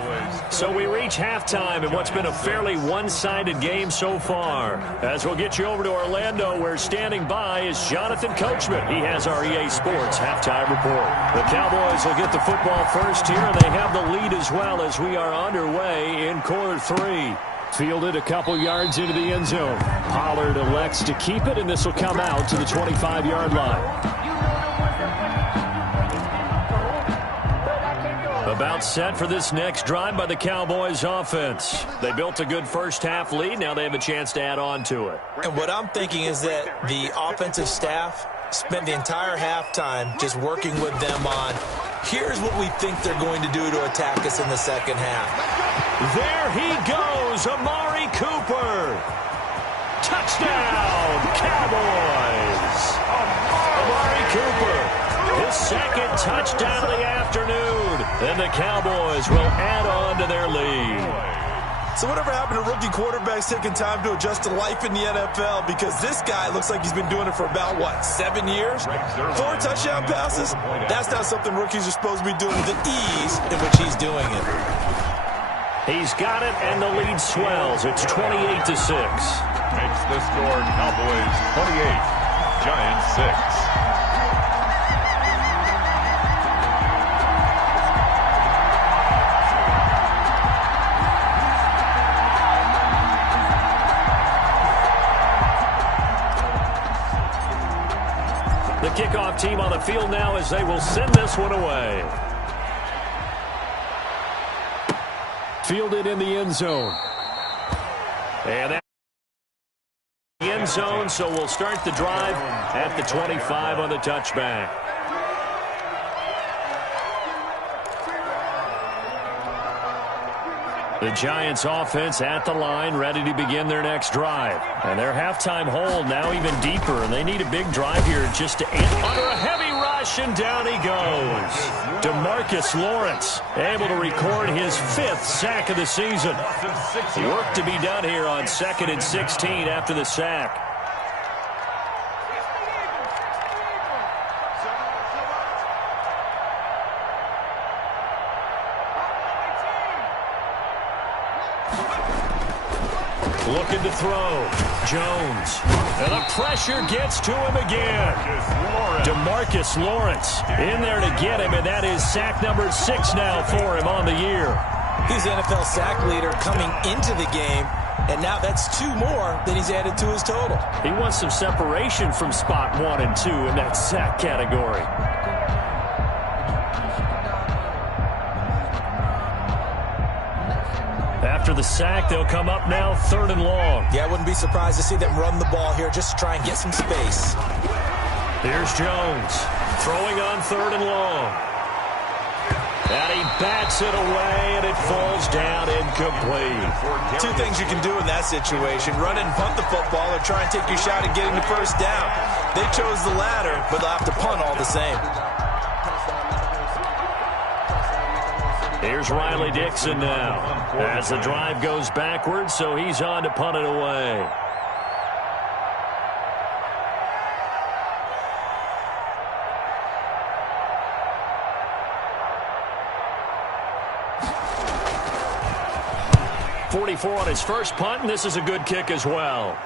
So we reach halftime in what's been a fairly one-sided game so far. As we'll get you over to Orlando, where standing by is Jonathan Coachman. He has our EA Sports halftime report. The Cowboys will get the football first here, and they have the lead as well as we are underway in quarter 3. Fielded a couple yards into the end zone. Pollard elects to keep it, and this will come out to the 25-yard line. About set for this next drive by the Cowboys offense. They built a good first-half lead. Now they have a chance to add on to it. And what I'm thinking is that the offensive staff spent the entire halftime just working with them on, here's what we think they're going to do to attack us in the second half. There he goes, Amari Cooper. Touchdown, Cowboys. Amari Cooper, his second touchdown of the afternoon. And the Cowboys will add on to their lead. So whatever happened to rookie quarterbacks taking time to adjust to life in the NFL? Because this guy looks like he's been doing it for about, 7 years? 4 touchdown passes? That's not something rookies are supposed to be doing with the ease in which he's doing it. He's got it, and the lead swells. It's 28-6. Makes the score Cowboys 28, Giants 6. The kickoff team on the field now as they will send this one away. Fielded in the end zone. And that's the end zone, so we'll start the drive at the 25 on the touchback. The Giants offense at the line, ready to begin their next drive. And their halftime hole now even deeper, and they need a big drive here just to end under a heavy rush, and down he goes. DeMarcus Lawrence able to record his 5th sack of the season. Work to be done here on 2nd and 16 after the sack. Looking to throw. Jones. And the pressure gets to him again. DeMarcus Lawrence in there to get him, and that is sack number 6 now for him on the year. He's the NFL sack leader coming into the game, and now that's 2 more than he's added to his total. He wants some separation from spot 1 and 2 in that sack category. After the sack, they'll come up now 3rd and long. Yeah, I wouldn't be surprised to see them run the ball here just to try and get some space. Here's Jones throwing on 3rd and long. And he bats it away, and it falls down incomplete. 2 things you can do in that situation: run and punt the football, or try and take your shot at getting the first down. They chose the latter, but they'll have to punt all the same. Here's Riley Dixon now as the drive goes backwards, so he's on to punt it away. .44 on his first punt, and this is a good kick as well.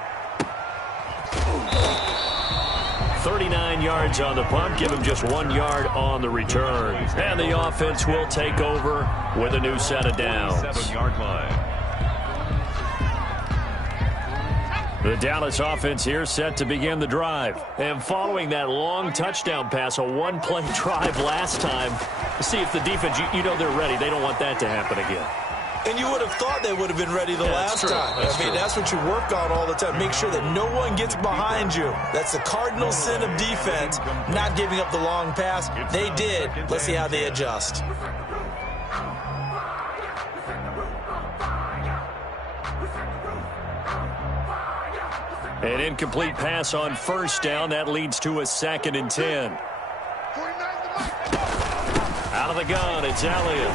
39 yards on the punt, give him just 1 yard on the return. And the offense will take over with a new set of downs. 7-yard line. The Dallas offense here set to begin the drive. And following that long touchdown pass, a 1-play drive last time, see if the defense, you know they're ready. They don't want that to happen again. And you would have thought they would have been ready the last time. That's what you work on all the time. Make sure that no one gets behind you. That's the cardinal sin of defense, not giving up the long pass. They did. Let's see how they adjust. An incomplete pass on 1st down. That leads to a 2nd and 10. Out of the gun, it's Elliott.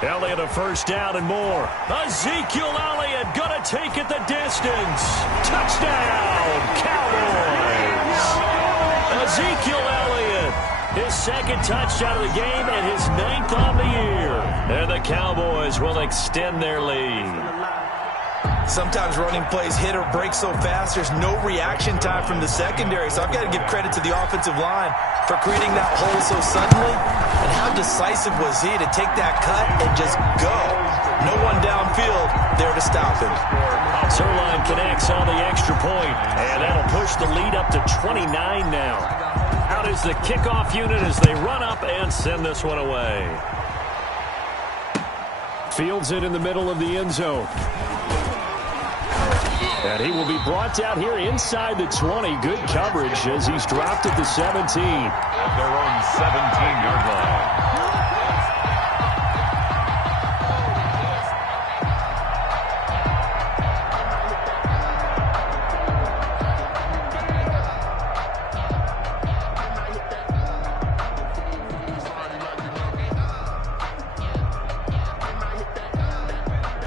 Elliott a 1st down and more. Ezekiel Elliott gonna take it the distance. Touchdown, Cowboys. Ezekiel Elliott, his 2nd touchdown of the game and his 9th on the year. And the Cowboys will extend their lead. Sometimes running plays hit or break so fast, there's no reaction time from the secondary. So I've got to give credit to the offensive line for creating that hole so suddenly But how decisive was he to take that cut and just go? No one downfield there to stop him. Zerline connects on the extra point, and that'll push the lead up to 29 now. Out is the kickoff unit as they run up and send this one away. Fields it in the middle of the end zone. And he will be brought down here inside the 20. Good coverage as he's dropped at the 17. At their own 17-yard line.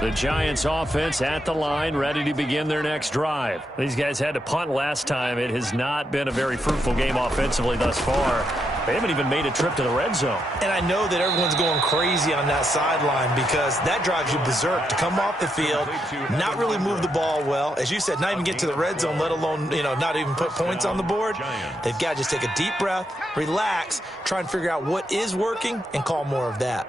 The Giants offense at the line, ready to begin their next drive. These guys had to punt last time. It has not been a very fruitful game offensively thus far. They haven't even made a trip to the red zone. And I know that everyone's going crazy on that sideline because that drives you berserk to come off the field, not really move the ball well. As you said, not even get to the red zone, let alone, not even put points on the board. They've got to just take a deep breath, relax, try and figure out what is working and call more of that.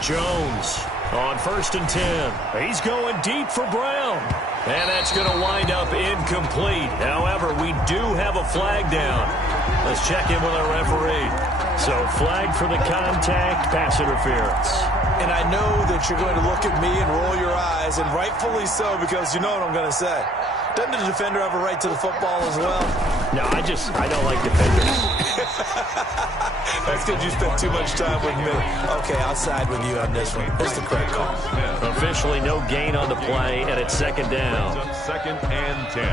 Jones on 1st and 10. He's going deep for Brown. And that's going to wind up incomplete. However, we do have a flag down. Let's check in with our referee. So, flag for the contact, pass interference. And I know that you're going to look at me and roll your eyes, and rightfully so, because you know what I'm going to say. Doesn't the defender have a right to the football as well? No, I don't like defenders. That's because you spent too much time with me. Okay, I'll side with you on this one. It's the correct call. Officially no gain on the play, and it's second down. 2nd and 10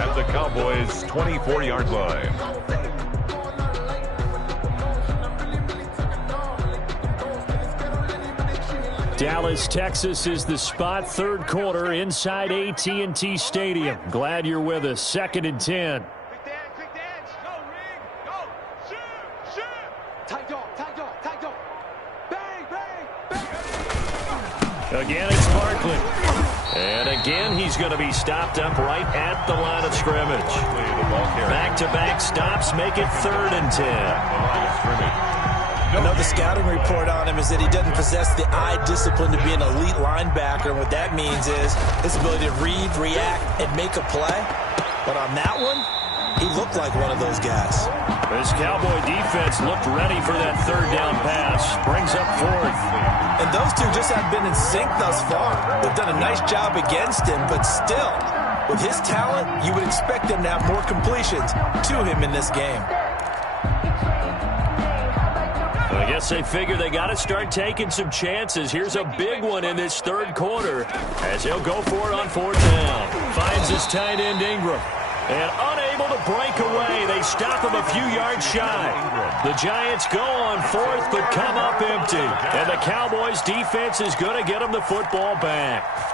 at the Cowboys' 24-yard line. Dallas, Texas is the spot. 3rd quarter inside AT&T Stadium. Glad you're with us. 2nd and 10. Again, it's Barkley. And again, he's going to be stopped up right at the line of scrimmage. Back-to-back stops make it 3rd and 10. I know the scouting report on him is that he doesn't possess the eye discipline to be an elite linebacker. And what that means is his ability to read, react, and make a play. But on that one, he looked like one of those guys. This Cowboy defense looked ready for that 3rd down pass. Brings up 4th. And those two just haven't been in sync thus far. They've done a nice job against him, but still, with his talent, you would expect them to have more completions to him in this game. I guess they figure they got to start taking some chances. Here's a big one in this 3rd quarter as he'll go for it on 4th down. Finds his tight end Ingram. And unable to break away. They stop him a few yards shy. The Giants go on 4th but come up empty. And the Cowboys defense is going to get them the football back.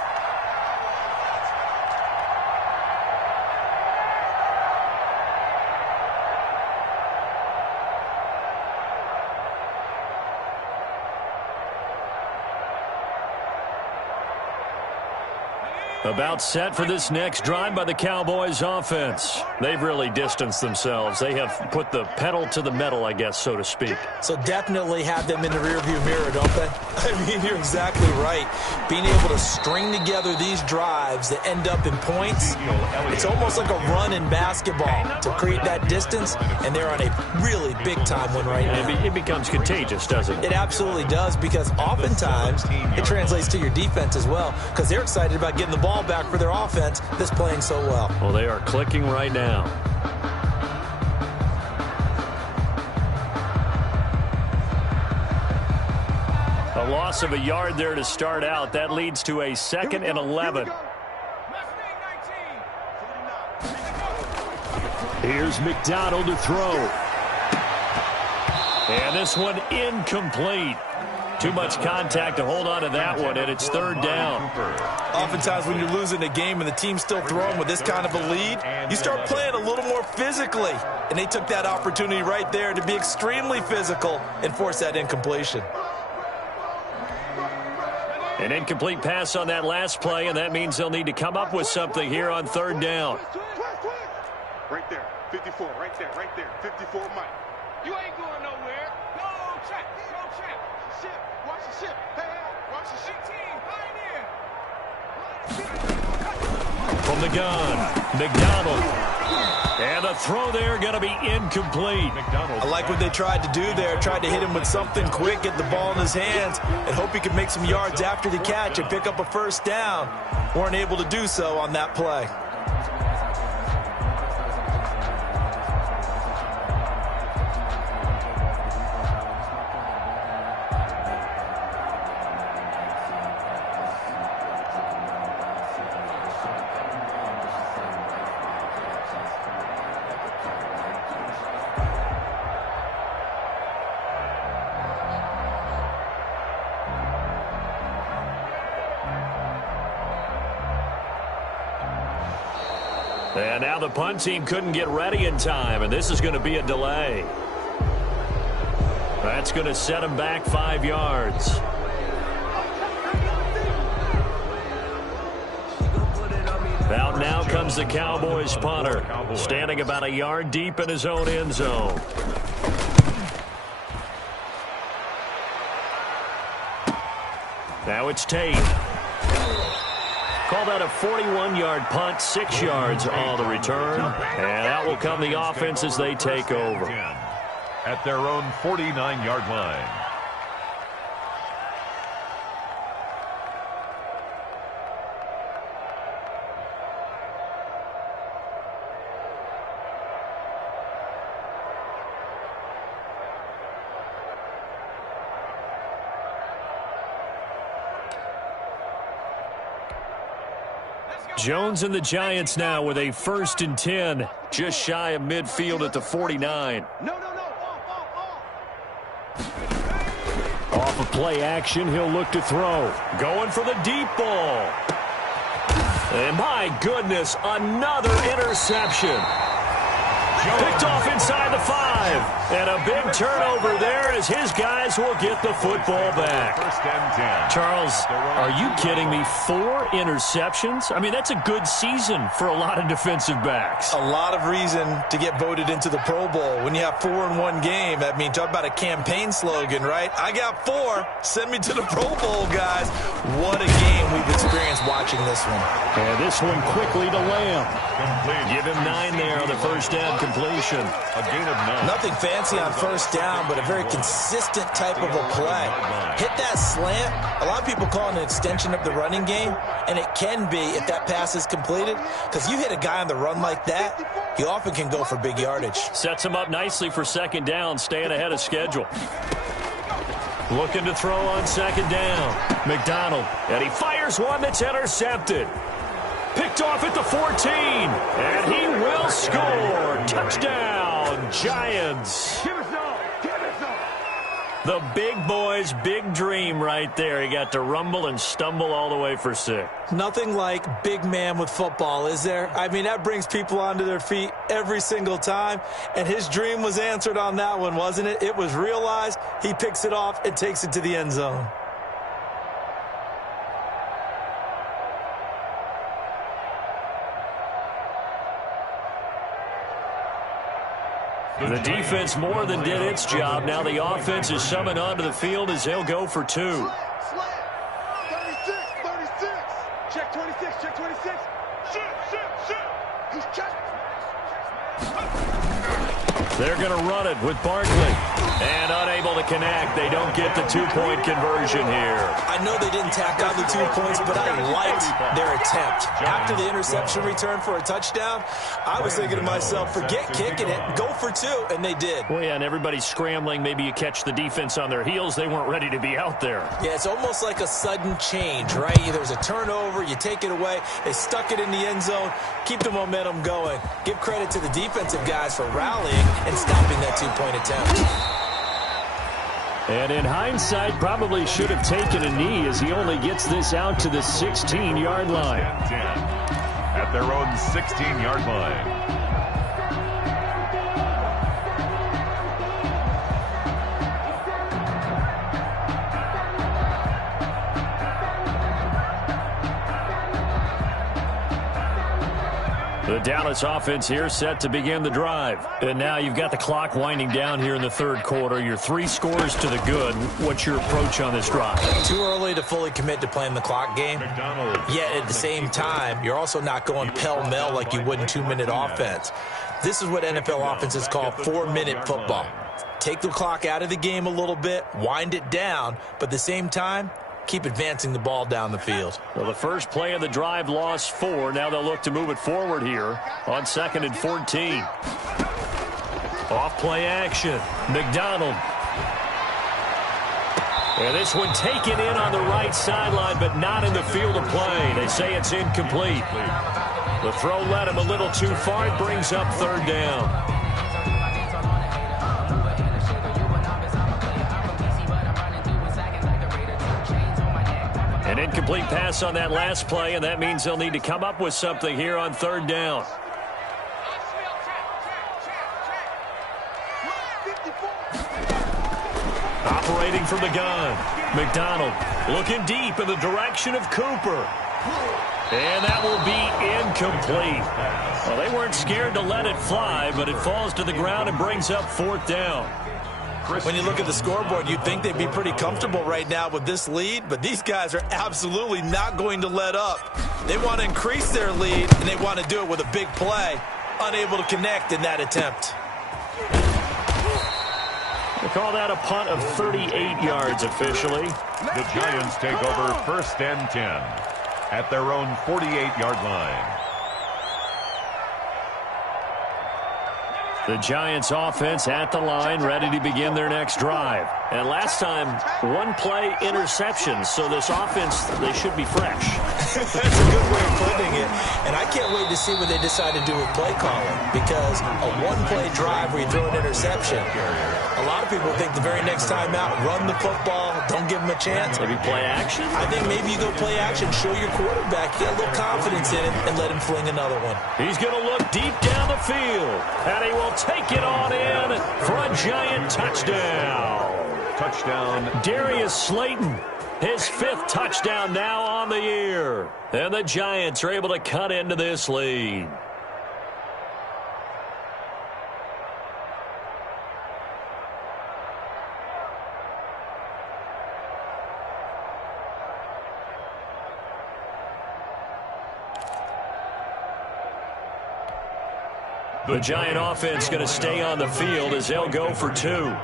About set for this next drive by the Cowboys offense. They've really distanced themselves. They have put the pedal to the metal, I guess, so to speak. So definitely have them in the rearview mirror, don't they? I mean, you're exactly right. Being able to string together these drives that end up in points, it's almost like a run in basketball to create that distance, and they're on a really big-time one right now. It becomes contagious, doesn't it? It absolutely does, because oftentimes it translates to your defense as well, because they're excited about getting the ball back for their offense that's playing so well. Well, they are clicking right now. A loss of a yard there to start out. That leads to a 2nd and 11. Here's McDonald to throw. And this one incomplete. Too much contact to hold on to that one, and it's 3rd down. Oftentimes when you're losing a game and the team's still throwing with this kind of a lead, you start playing a little more physically. And they took that opportunity right there to be extremely physical and force that incompletion. An incomplete pass on that last play, and that means they'll need to come up with something here on 3rd down. Right there, 54, right there, 54, Mike. You ain't going nowhere. From the gun, McDonald. And the throw there going to be incomplete. I like what they tried to do there. Tried to hit him with something quick, get the ball in his hands, and hope he could make some yards after the catch and pick up a first down. Weren't able to do so on that play. And now the punt team couldn't get ready in time, and this is going to be a delay. That's going to set them back 5 yards. Out now comes the Cowboys punter, standing about a yard deep in his own end zone. Now it's Tate. Call that a 41-yard punt, 6 yards on the return. And out will come the offense as they take over. At their own 49-yard line. Jones and the Giants now with a 1st and 10, just shy of midfield at the 49. Off of play action, he'll look to throw. Going for the deep ball. And my goodness, another interception. Picked off inside the 5. And a big turnover there as his guys will get the football back. 1st and 10. Charles, are you kidding me? 4 interceptions? I mean, that's a good season for a lot of defensive backs. A lot of reason to get voted into the Pro Bowl. When you have 4 in one game, I mean, talk about a campaign slogan, right? I got 4. Send me to the Pro Bowl, guys. What a game we've experienced watching this one. And this one quickly to Lamb. Give him 9 there on the 1st down completion. A gain of 9. Nothing fancy on 1st down, but a very consistent type of a play. Hit that slant. A lot of people call it an extension of the running game, and it can be if that pass is completed, because you hit a guy on the run like that, he often can go for big yardage. Sets him up nicely for 2nd down, staying ahead of schedule. Looking to throw on 2nd down. McDonald, and he fires one that's intercepted. Picked off at the 14, and he will score. Touchdown, Giants. The big boy's big dream right there. He got to rumble and stumble all the way for 6. Nothing like big man with football, is there? I mean, that brings people onto their feet every single time, and his dream was answered on that one, wasn't it? It was realized. He picks it off and takes it to the end zone. The defense more than did its job. Now the offense is summoned onto the field as they'll go for 2. 36. Check 26, check 26. Shoot. He's checked. They're going to run it with Barkley. And unable to connect. They don't get the 2-point conversion here. I know they didn't tack on the 2 points, but I liked their attempt. After the interception return for a touchdown, I was thinking to myself, forget kicking it, go for 2, and they did. Well, yeah, and everybody's scrambling. Maybe you catch the defense on their heels. They weren't ready to be out there. Yeah, it's almost like a sudden change, right? There's a turnover, you take it away, they stuck it in the end zone, keep the momentum going. Give credit to the defensive guys for rallying and stopping that 2-point attempt. And in hindsight, probably should have taken a knee as he only gets this out to the 16-yard line. 10 at their own 16-yard line. The Dallas offense here set to begin the drive. And now you've got the clock winding down here in the third quarter. Your 3 scores to the good. What's your approach on this drive? Too early to fully commit to playing the clock game. Yet at the same time, you're also not going pell-mell like you would in 2-minute offense. This is what NFL offenses call 4-minute football. Take the clock out of the game a little bit, wind it down, but at the same time, keep advancing the ball down the field. Well, the first play of the drive lost 4. Now they'll look to move it forward here on 2nd and 14. Off play action. McDonald. And this one taken in on the right sideline, but not in the field of play. They say it's incomplete. The throw led him a little too far. It brings up 3rd down. An incomplete pass on that last play, and that means they'll need to come up with something here on 3rd down. Operating from the gun, McDonald looking deep in the direction of Cooper. And that will be incomplete. Well, they weren't scared to let it fly, but it falls to the ground and brings up 4th down. When you look at the scoreboard, you'd think they'd be pretty comfortable right now with this lead, but these guys are absolutely not going to let up. They want to increase their lead, and they want to do it with a big play. Unable to connect in that attempt. They call that a punt of 38 yards officially. The Giants take over 1st and 10 at their own 48-yard line. The Giants offense at the line, ready to begin their next drive. And last time, 1-play interception, so this offense, they should be fresh. That's a good way of putting it. And I can't wait to see what they decide to do with play calling, because a 1-play drive where you throw an interception, a lot of people think the very next time out, run the football, don't give them a chance. Maybe play action? I think maybe you go play action, show your quarterback, get a little confidence in him, and let him fling another one. He's going to look deep down the field, and he will take it on in for a Giant touchdown. Touchdown. Darius Slayton, his 5th touchdown now on the year. And the Giants are able to cut into this lead. The Giant offense going to stay on the field as they'll go for 2.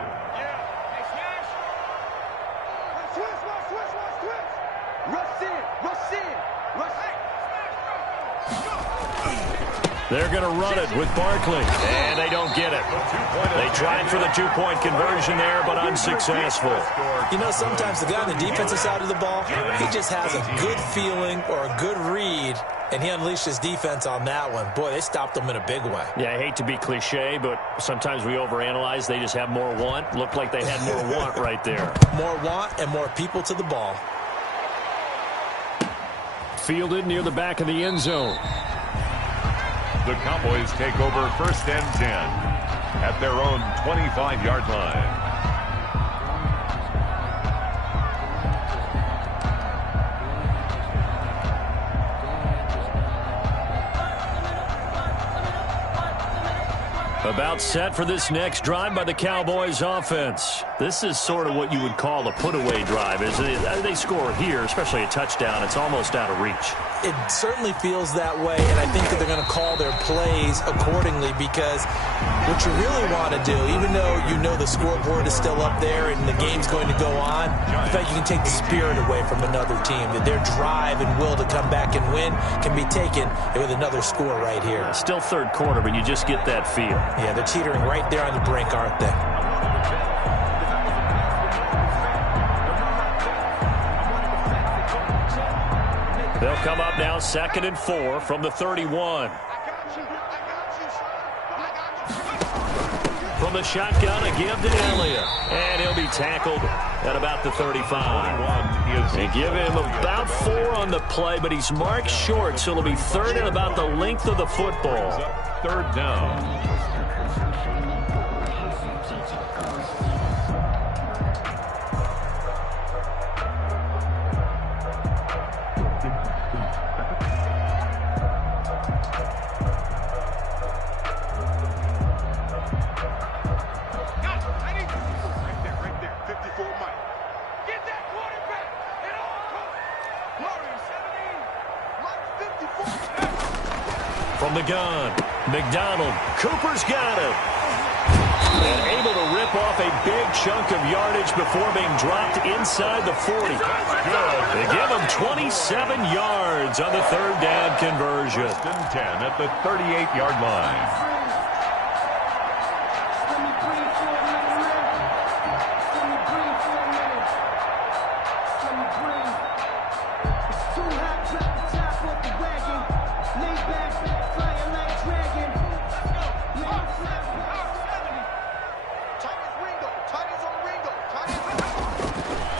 They're going to run it with Barkley, and they don't get it. They tried for the 2-point conversion there, but unsuccessful. You know, sometimes the guy on the defensive side of the ball, he just has a good feeling or a good read, and he unleashed his defense on that one. Boy, they stopped him in a big way. Yeah, I hate to be cliche, but sometimes we overanalyze. They just have more want. Looked like they had more want right there. More want and more people to the ball. Fielded near the back of the end zone. The Cowboys take over 1st and 10 at their own 25-yard line. About set for this next drive by the Cowboys offense. This is sort of what you would call a put-away drive. As they score here, especially a touchdown, it's almost out of reach. It certainly feels that way, and I think that they're going to call their plays accordingly, because what you really want to do, even though you know the scoreboard is still up there and the game's going to go on, in fact, you can take the spirit away from another team, that their drive and will to come back and win can be taken with another score right here. Still 3rd quarter, but you just get that feel. Yeah, they're teetering right there on the brink, aren't they? They'll come up now 2nd and 4 from the 31. From the shotgun, a give to Elliott. And he'll be tackled at about the 35. They give him about 4 on the play, but he's marked short, so it'll be 3rd and about the length of the football. 3rd down. the gun. McDonald. Cooper's got it. And able to rip off a big chunk of yardage before being dropped inside the 40. They give him 27 yards on the third down conversion. 10 at the 38-yard line.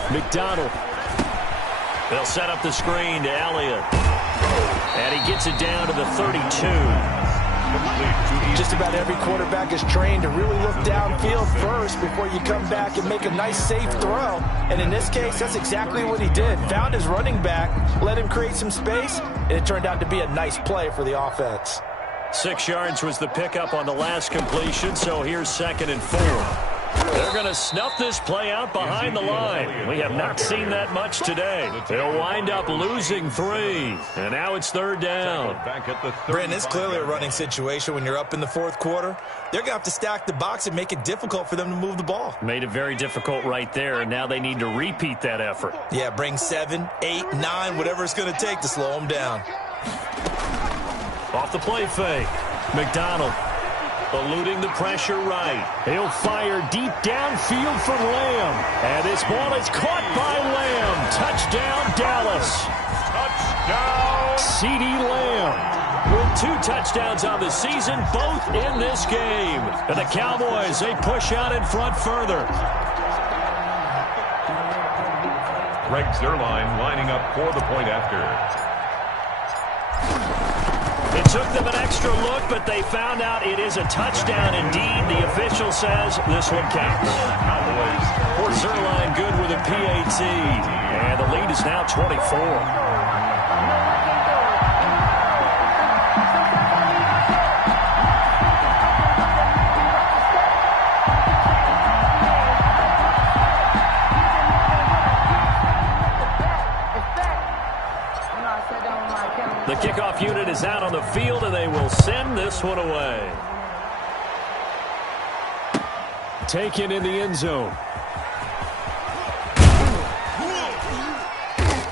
McDonald. They'll set up the screen to Elliott. And he gets it down to the 32. Just about every quarterback is trained to really look downfield first before you come back and make a nice, safe throw. And in this case, that's exactly what he did. Found his running back, let him create some space, and it turned out to be a nice play for the offense. 6 yards was the pickup on the last completion, so here's 2nd and 4. They're going to snuff this play out behind the line. We have not seen that much today. They'll wind up losing 3. And now it's 3rd down. Brandon, it's clearly a running situation when you're up in the 4th quarter. They're going to have to stack the box and make it difficult for them to move the ball. Made it very difficult right there, and now they need to repeat that effort. Yeah, bring 7, 8, 9, whatever it's going to take to slow them down. Off the play fake. McDonald. Eluding the pressure right. He'll fire deep downfield for Lamb. And this ball is caught by Lamb. Touchdown, Dallas. Touchdown. CeeDee Lamb with 2 touchdowns on the season, both in this game. And the Cowboys, they push out in front further. Greg Zuerlein lining up for the point after. It took them an extra look, but they found out it is a touchdown indeed. The official says this one counts. For Zuerlein, good with a PAT. And the lead is now 24. The kickoff unit is out on the field, and they will send this one away. Taken in the end zone.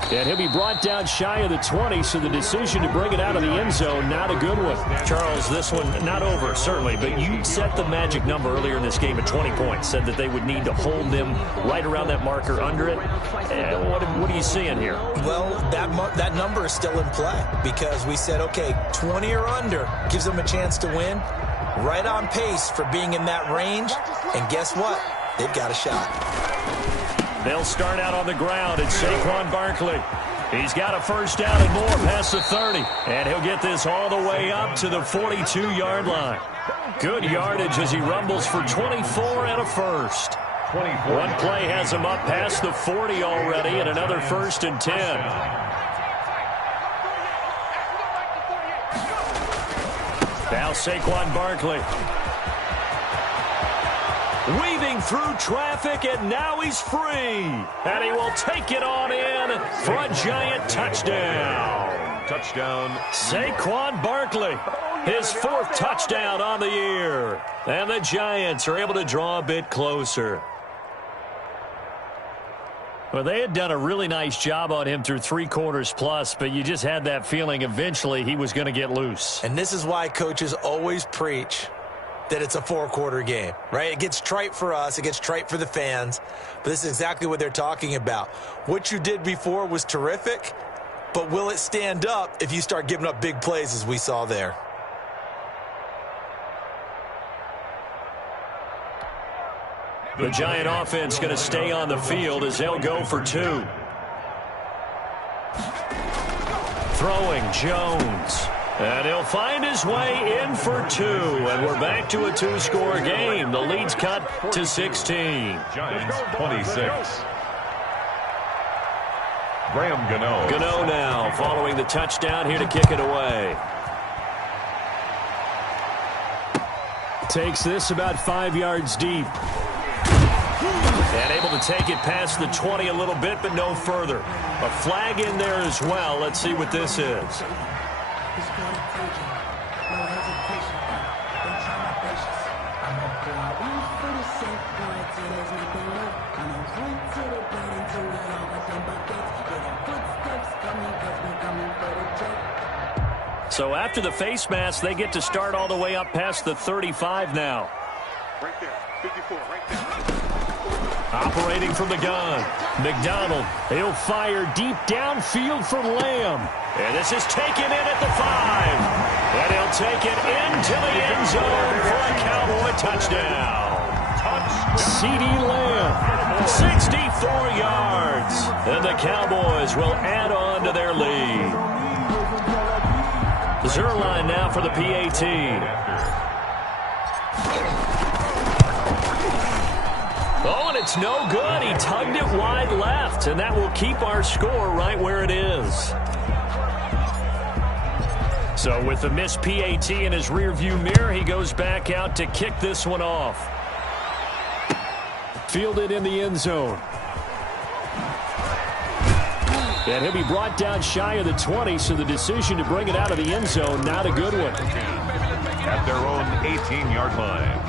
And he'll be brought down shy of the 20, so the decision to bring it out of the end zone, not a good one. Charles, this one not over, certainly, but you set the magic number earlier in this game at 20 points, said that they would need to hold them right around that marker under it. And what are you seeing here? Well, that number is still in play because we said, okay, 20 or under gives them a chance to win. Right on pace for being in that range, and guess what? They've got a shot. They'll start out on the ground. It's Saquon Barkley. He's got a first down and more past the 30. And he'll get this all the way up to the 42-yard line. Good yardage as he rumbles for 24 and a first. One play has him up past the 40 already, and another 1st and 10. Now Saquon Barkley. Weaving through traffic, and now he's free. And he will take it on in for a giant touchdown. Touchdown. Saquon Barkley, his 4th touchdown on the year. And the Giants are able to draw a bit closer. Well, they had done a really nice job on him through 3 quarters plus, but you just had that feeling eventually he was going to get loose. And this is why coaches always preach that it's a 4-quarter game, right? It gets trite for us. It gets trite for the fans. But this is exactly what they're talking about. What you did before was terrific, but will it stand up if you start giving up big plays as we saw there? The Giant offense going to stay on the field as they'll go for 2. Throwing Jones. And he'll find his way in for 2. And we're back to a 2-score game. The lead's cut to 16. Giants 26. Graham Gano. Gano now following the touchdown here to kick it away. Takes this about 5 yards deep. And able to take it past the 20 a little bit, but no further. A flag in there as well. Let's see what this is. So after the face mask, they get to start all the way up past the 35 now. Right there, 54, right there. Operating from the gun, McDonald. He'll fire deep downfield for Lamb. And this is taken in at the 5. And he'll take it into the end zone for a Cowboy touchdown. CeeDee Lamb, 64 yards. And the Cowboys will add on to their lead. Zerline now for the PAT. Oh, and it's no good. He tugged it wide left, and that will keep our score right where it is. So with the missed PAT in his rearview mirror, he goes back out to kick this one off. Fielded in the end zone. And he'll be brought down shy of the 20, so the decision to bring it out of the end zone, not a good one. At their own 18-yard line.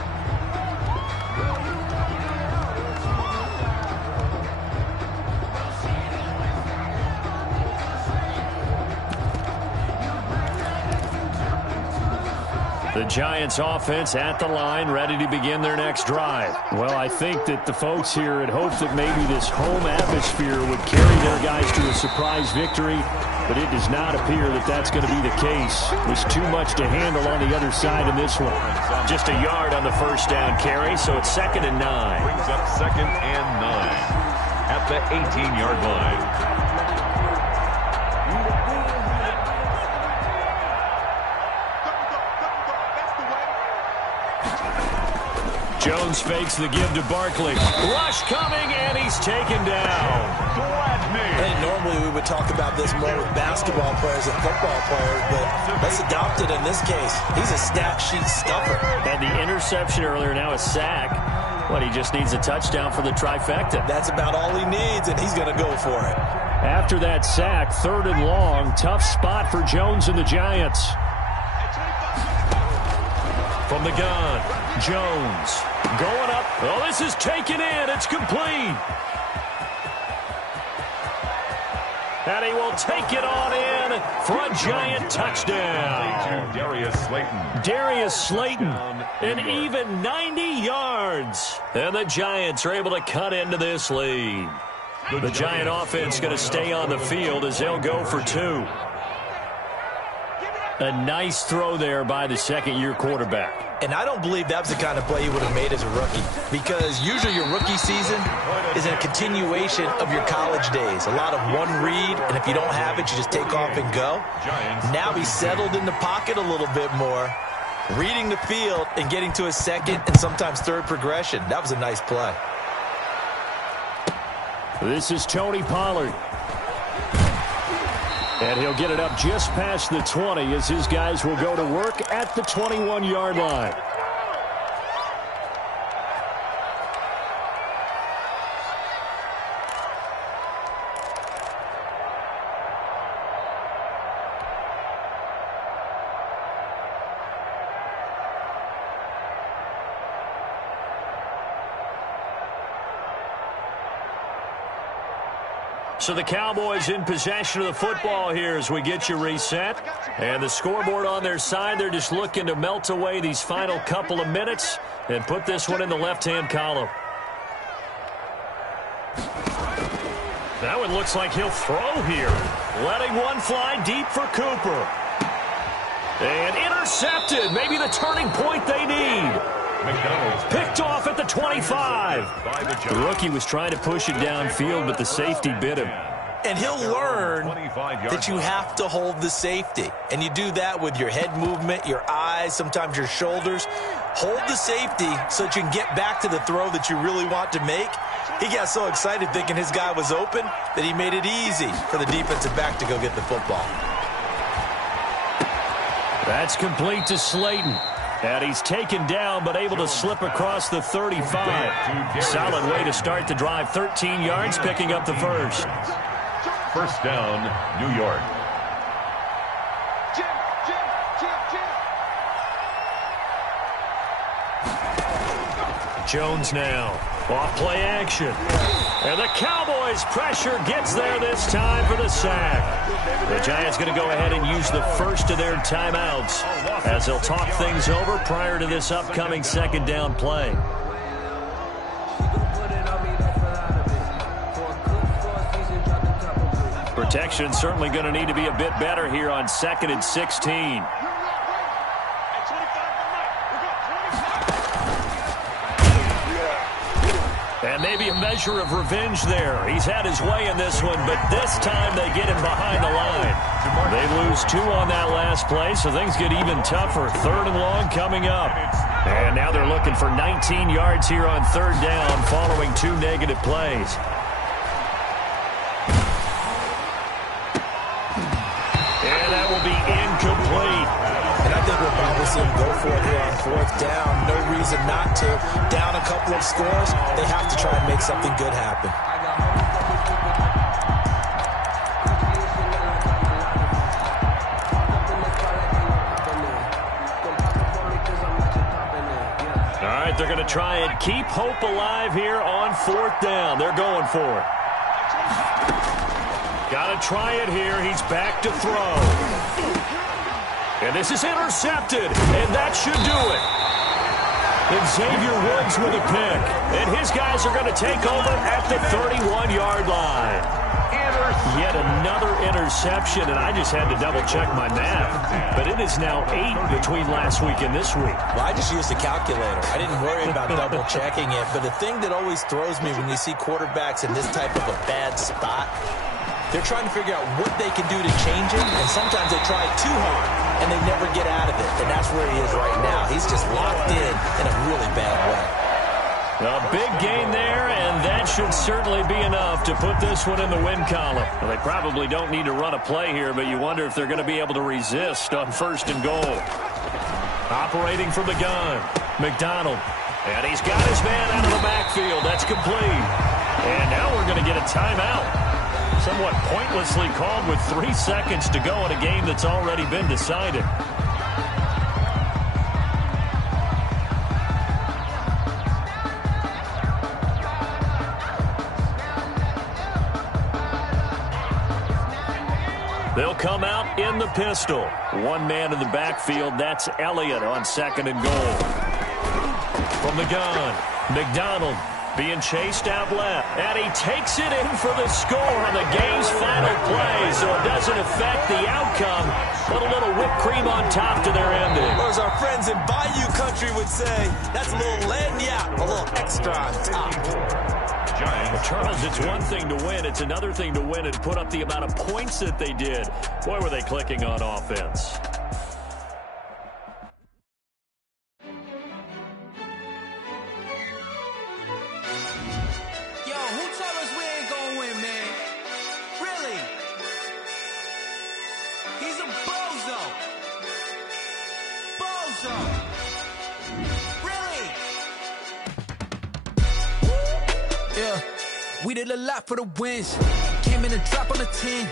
The Giants offense at the line, ready to begin their next drive. Well, I think that the folks here had hoped that maybe this home atmosphere would carry their guys to a surprise victory, but it does not appear that that's going to be the case. There's too much to handle on the other side in this one. Just a yard on the first down carry, so it's 2nd and 9. Brings up 2nd and 9 at the 18-yard line. Jones fakes the give to Barkley. Rush coming, and he's taken down. And normally we would talk about this more with basketball players than football players, but let's adopt it in this case. He's a stat sheet stuffer. And the interception earlier, now a sack. But he just needs a touchdown for the trifecta. That's about all he needs, and he's going to go for it. After that sack, 3rd and long. Tough spot for Jones and the Giants. From the gun, Jones going up. Oh, this is taken in. It's complete. And he will take it on in for a Giant touchdown. Darius Slayton, an even 90 yards. And the Giants are able to cut into this lead. The Giant offense going to stay on the field as they'll go for 2. A nice throw there by the second-year quarterback. And I don't believe that was the kind of play he would have made as a rookie, because usually your rookie season is a continuation of your college days. A lot of one read, and if you don't have it, you just take off and go. Now he's settled in the pocket a little bit more, reading the field and getting to his second and sometimes third progression. That was a nice play. This is Tony Pollard. And he'll get it up just past the 20 as his guys will go to work at the 21-yard line. So the Cowboys in possession of the football here as we get you reset. And the scoreboard on their side, they're just looking to melt away these final couple of minutes and put this one in the left-hand column. That one looks like he'll throw here. Letting one fly deep for Cooper. And intercepted. Maybe the turning point they need. Picked off at the 25. The rookie was trying to push it downfield, but the safety bit him. And he'll learn that you have to hold the safety. And you do that with your head movement, your eyes, sometimes your shoulders. Hold the safety so that you can get back to the throw that you really want to make. He got so excited thinking his guy was open that he made it easy for the defensive back to go get the football. That's complete to Slayton. And he's taken down, but able to slip across the 35. Solid way to start the drive. 13 yards, picking up the first. First down, New York. Jones now. Off play action. And the Cowboys' pressure gets there this time for the sack. The Giants going to go ahead and use the first of their timeouts as they'll talk things over prior to this upcoming second down play. Protection certainly going to need to be a bit better here on 2nd and 16. And maybe a measure of revenge there. He's had his way in this one, but this time they get him behind the line. They lose 2 on that last play, so things get even tougher. 3rd and long coming up. And now they're looking for 19 yards here on 3rd down following 2 negative plays. And that will be incomplete. And I think we'll probably see him go for it here on 4th down. No reason not to. Down a couple of scores, they have to try and make something good happen. All right, they're going to try and keep hope alive here on 4th down. They're going for it. Got to try it here. He's back to throw. And this is intercepted, and that should do it. And Xavier Woods with a pick. And his guys are going to take over at the 31-yard line. Yet another interception, and I just had to double-check my math. But it is now 8 between last week and this week. Well, I just used a calculator. I didn't worry about double-checking it. But the thing that always throws me when you see quarterbacks in this type of a bad spot, they're trying to figure out what they can do to change it, and sometimes they try too hard, and they never get out of it. And that's where he is right now. He's just locked in a really bad way. A big gain there, and that should certainly be enough to put this one in the win column. Well, they probably don't need to run a play here, but you wonder if they're going to be able to resist on 1st and goal. Operating from the gun, McDonald. And he's got his man out of the backfield. That's complete. And now we're going to get a timeout. Somewhat pointlessly called with 3 seconds to go in a game that's already been decided. They'll come out in the pistol. 1 man in the backfield. That's Elliott on 2nd and goal. From the gun, McDonald. Being chased out left. And he takes it in for the score on the game's final play, so it doesn't affect the outcome. Put a little whipped cream on top to their ending. Or as our friends in Bayou Country would say, that's a little lagniappe, a little extra on top. Well, Charles, it's one thing to win. It's another thing to win and put up the amount of points that they did. Boy, were they clicking on offense. We did a lot for the wins. Came in a drop on the 10.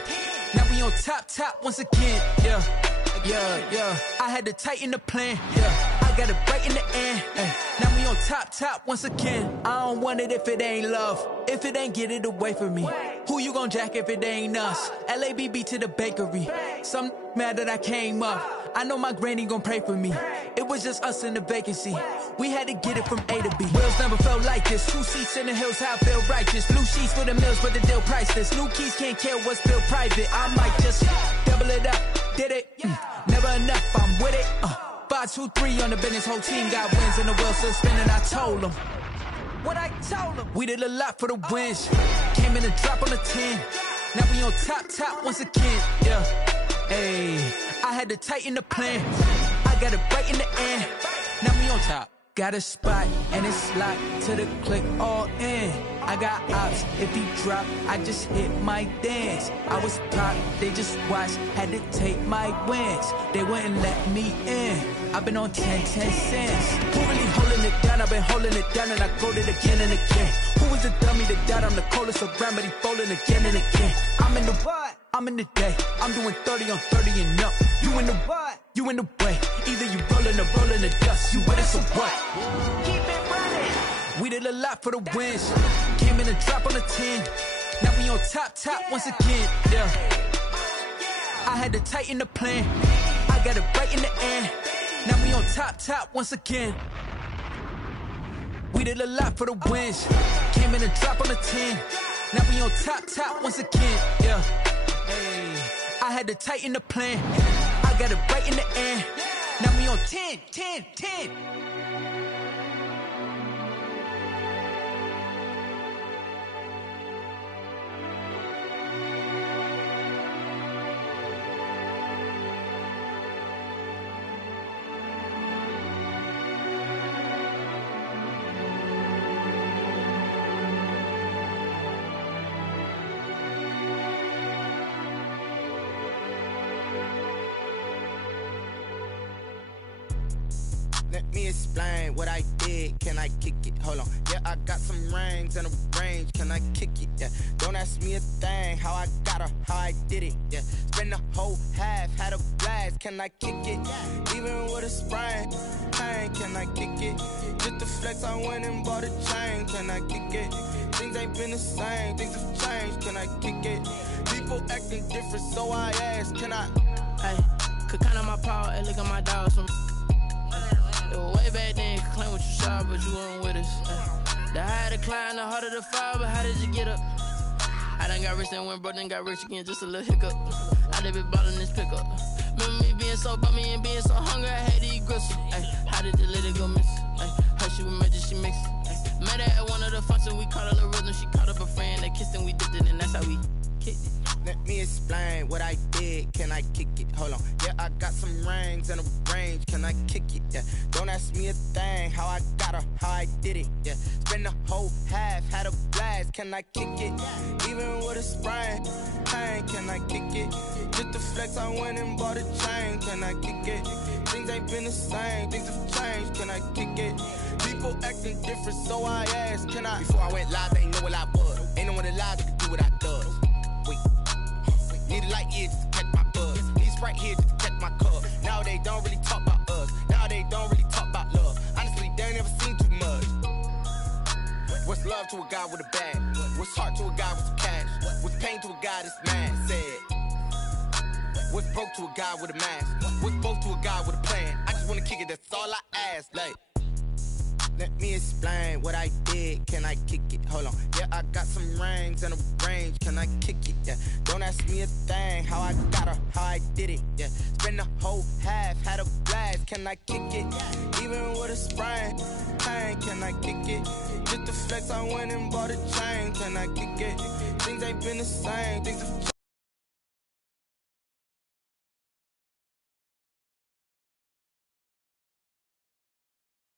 Now we on top once again. Yeah. I had to tighten the plan. Yeah. I got it right in the end. Now we on top once again. I don't want it if it ain't love. If it ain't, get it away from me. Who you gon' jack if it ain't us? LABB to the bakery. Some mad that I came up. I know my granny gon' pray for me. It was just us in the vacancy. We had to get it from A to B. Wheels never felt like this. 2 seats in the hills, how I feel righteous. Blue sheets for the mills, but the deal priceless. New keys can't care what's built private. I might just double it up. Did it? Never enough, I'm with it. 5, 2, 3 on the business. Whole team got wins and the wheels still spinning. I told them what I told them. We did a lot for the wins. Came in a drop on the 10. Now we on top once again. Yeah. Hey, I had to tighten the plan. I got it right in the end. Now we on top. Got a spot and it's locked to the click all in. I got ops, if he drop, I just hit my dance. I was top, they just watched, had to take my wins. They wouldn't let me in. I've been on 10 cents. Who really holding it down? I've been holding it down and I quote it again and again. Who was the dummy that died? I'm the coldest around, but he folding again and again. I'm in the what? I'm in the day. I'm doing 30 on 30 and up. You in the what? You in the way. Either you rolling or rolling the dust. You with us or what? Keep it running. We did a lot for the wins. Came in a drop on a 10. Now we on top once again. Yeah. I had to tighten the plan. I got it right in the end. Now we on top once again. We did a lot for the wins. Came in a drop on a 10. Now we on top once again. Yeah. Hey. I had to tighten the plan. I got it right in the end. Now we on 10. Let me explain what I did. Can I kick it? Hold on. Yeah, I got some rings and a range. Can I kick it? Yeah. Don't ask me a thing. How I got her, how I did it. Yeah. Spend the whole half, had a blast. Can I kick it? Even with a sprain, pain. Can I kick it? Just to flex, I went and bought a chain. Can I kick it? Things ain't been the same. Things have changed. Can I kick it? People acting different, so I ask. Can I? Hey, could count on my power and look at my dogs from. Way back then, could claim what you saw, but you weren't with us. The higher the climb, the harder the fall, but how did you get up? I done got rich and went broke, then got rich again, just a little hiccup. I done been ballin' this pickup. Remember me being so bummy and being so hungry, I had to eat gristle. How did you let it go miss? Her she was magic, she mixed. Met her at one of the functions, we caught her the rhythm, she caught up a friend, they kissed and we dipped it, and that's how we kicked it. Let me explain what I did. Can I kick it? Hold on. Yeah, I got some rings and a range. Can I kick it? Yeah. Don't ask me a thing. How I got her, how I did it. Yeah. Spend the whole half, had a blast. Can I kick it? Even with a sprain, pain. Can I kick it? Just to flex, I went and bought a chain. Can I kick it? Things ain't been the same. Things have changed. Can I kick it? People acting different, so I asked. Can I? Before I went live, they ain't know what I was. Ain't no one alive that could do what I does. Wait. Need a light here just to catch my buzz. Need Sprite here just to catch my cup. Now they don't really talk about us. Now they don't really talk about love. Honestly, they ain't never seen too much. What's love to a guy with a bag? What's heart to a guy with some cash? What's pain to a guy that's mad? Said. What's broke to a guy with a mask? What's both to a guy with a plan? I just wanna kick it, that's all I ask. Like, let me explain what I did. Can I kick it? Hold on. Yeah, I got some rings and a range. Can I kick it? Yeah. Don't ask me a thing. How I got her, how I did it. Yeah. Spend the whole half, had a blast. Can I kick it? Even with a sprain, pain. Can I kick it? Just to flex, I went and bought a chain. Can I kick it? Things ain't been the same. Things have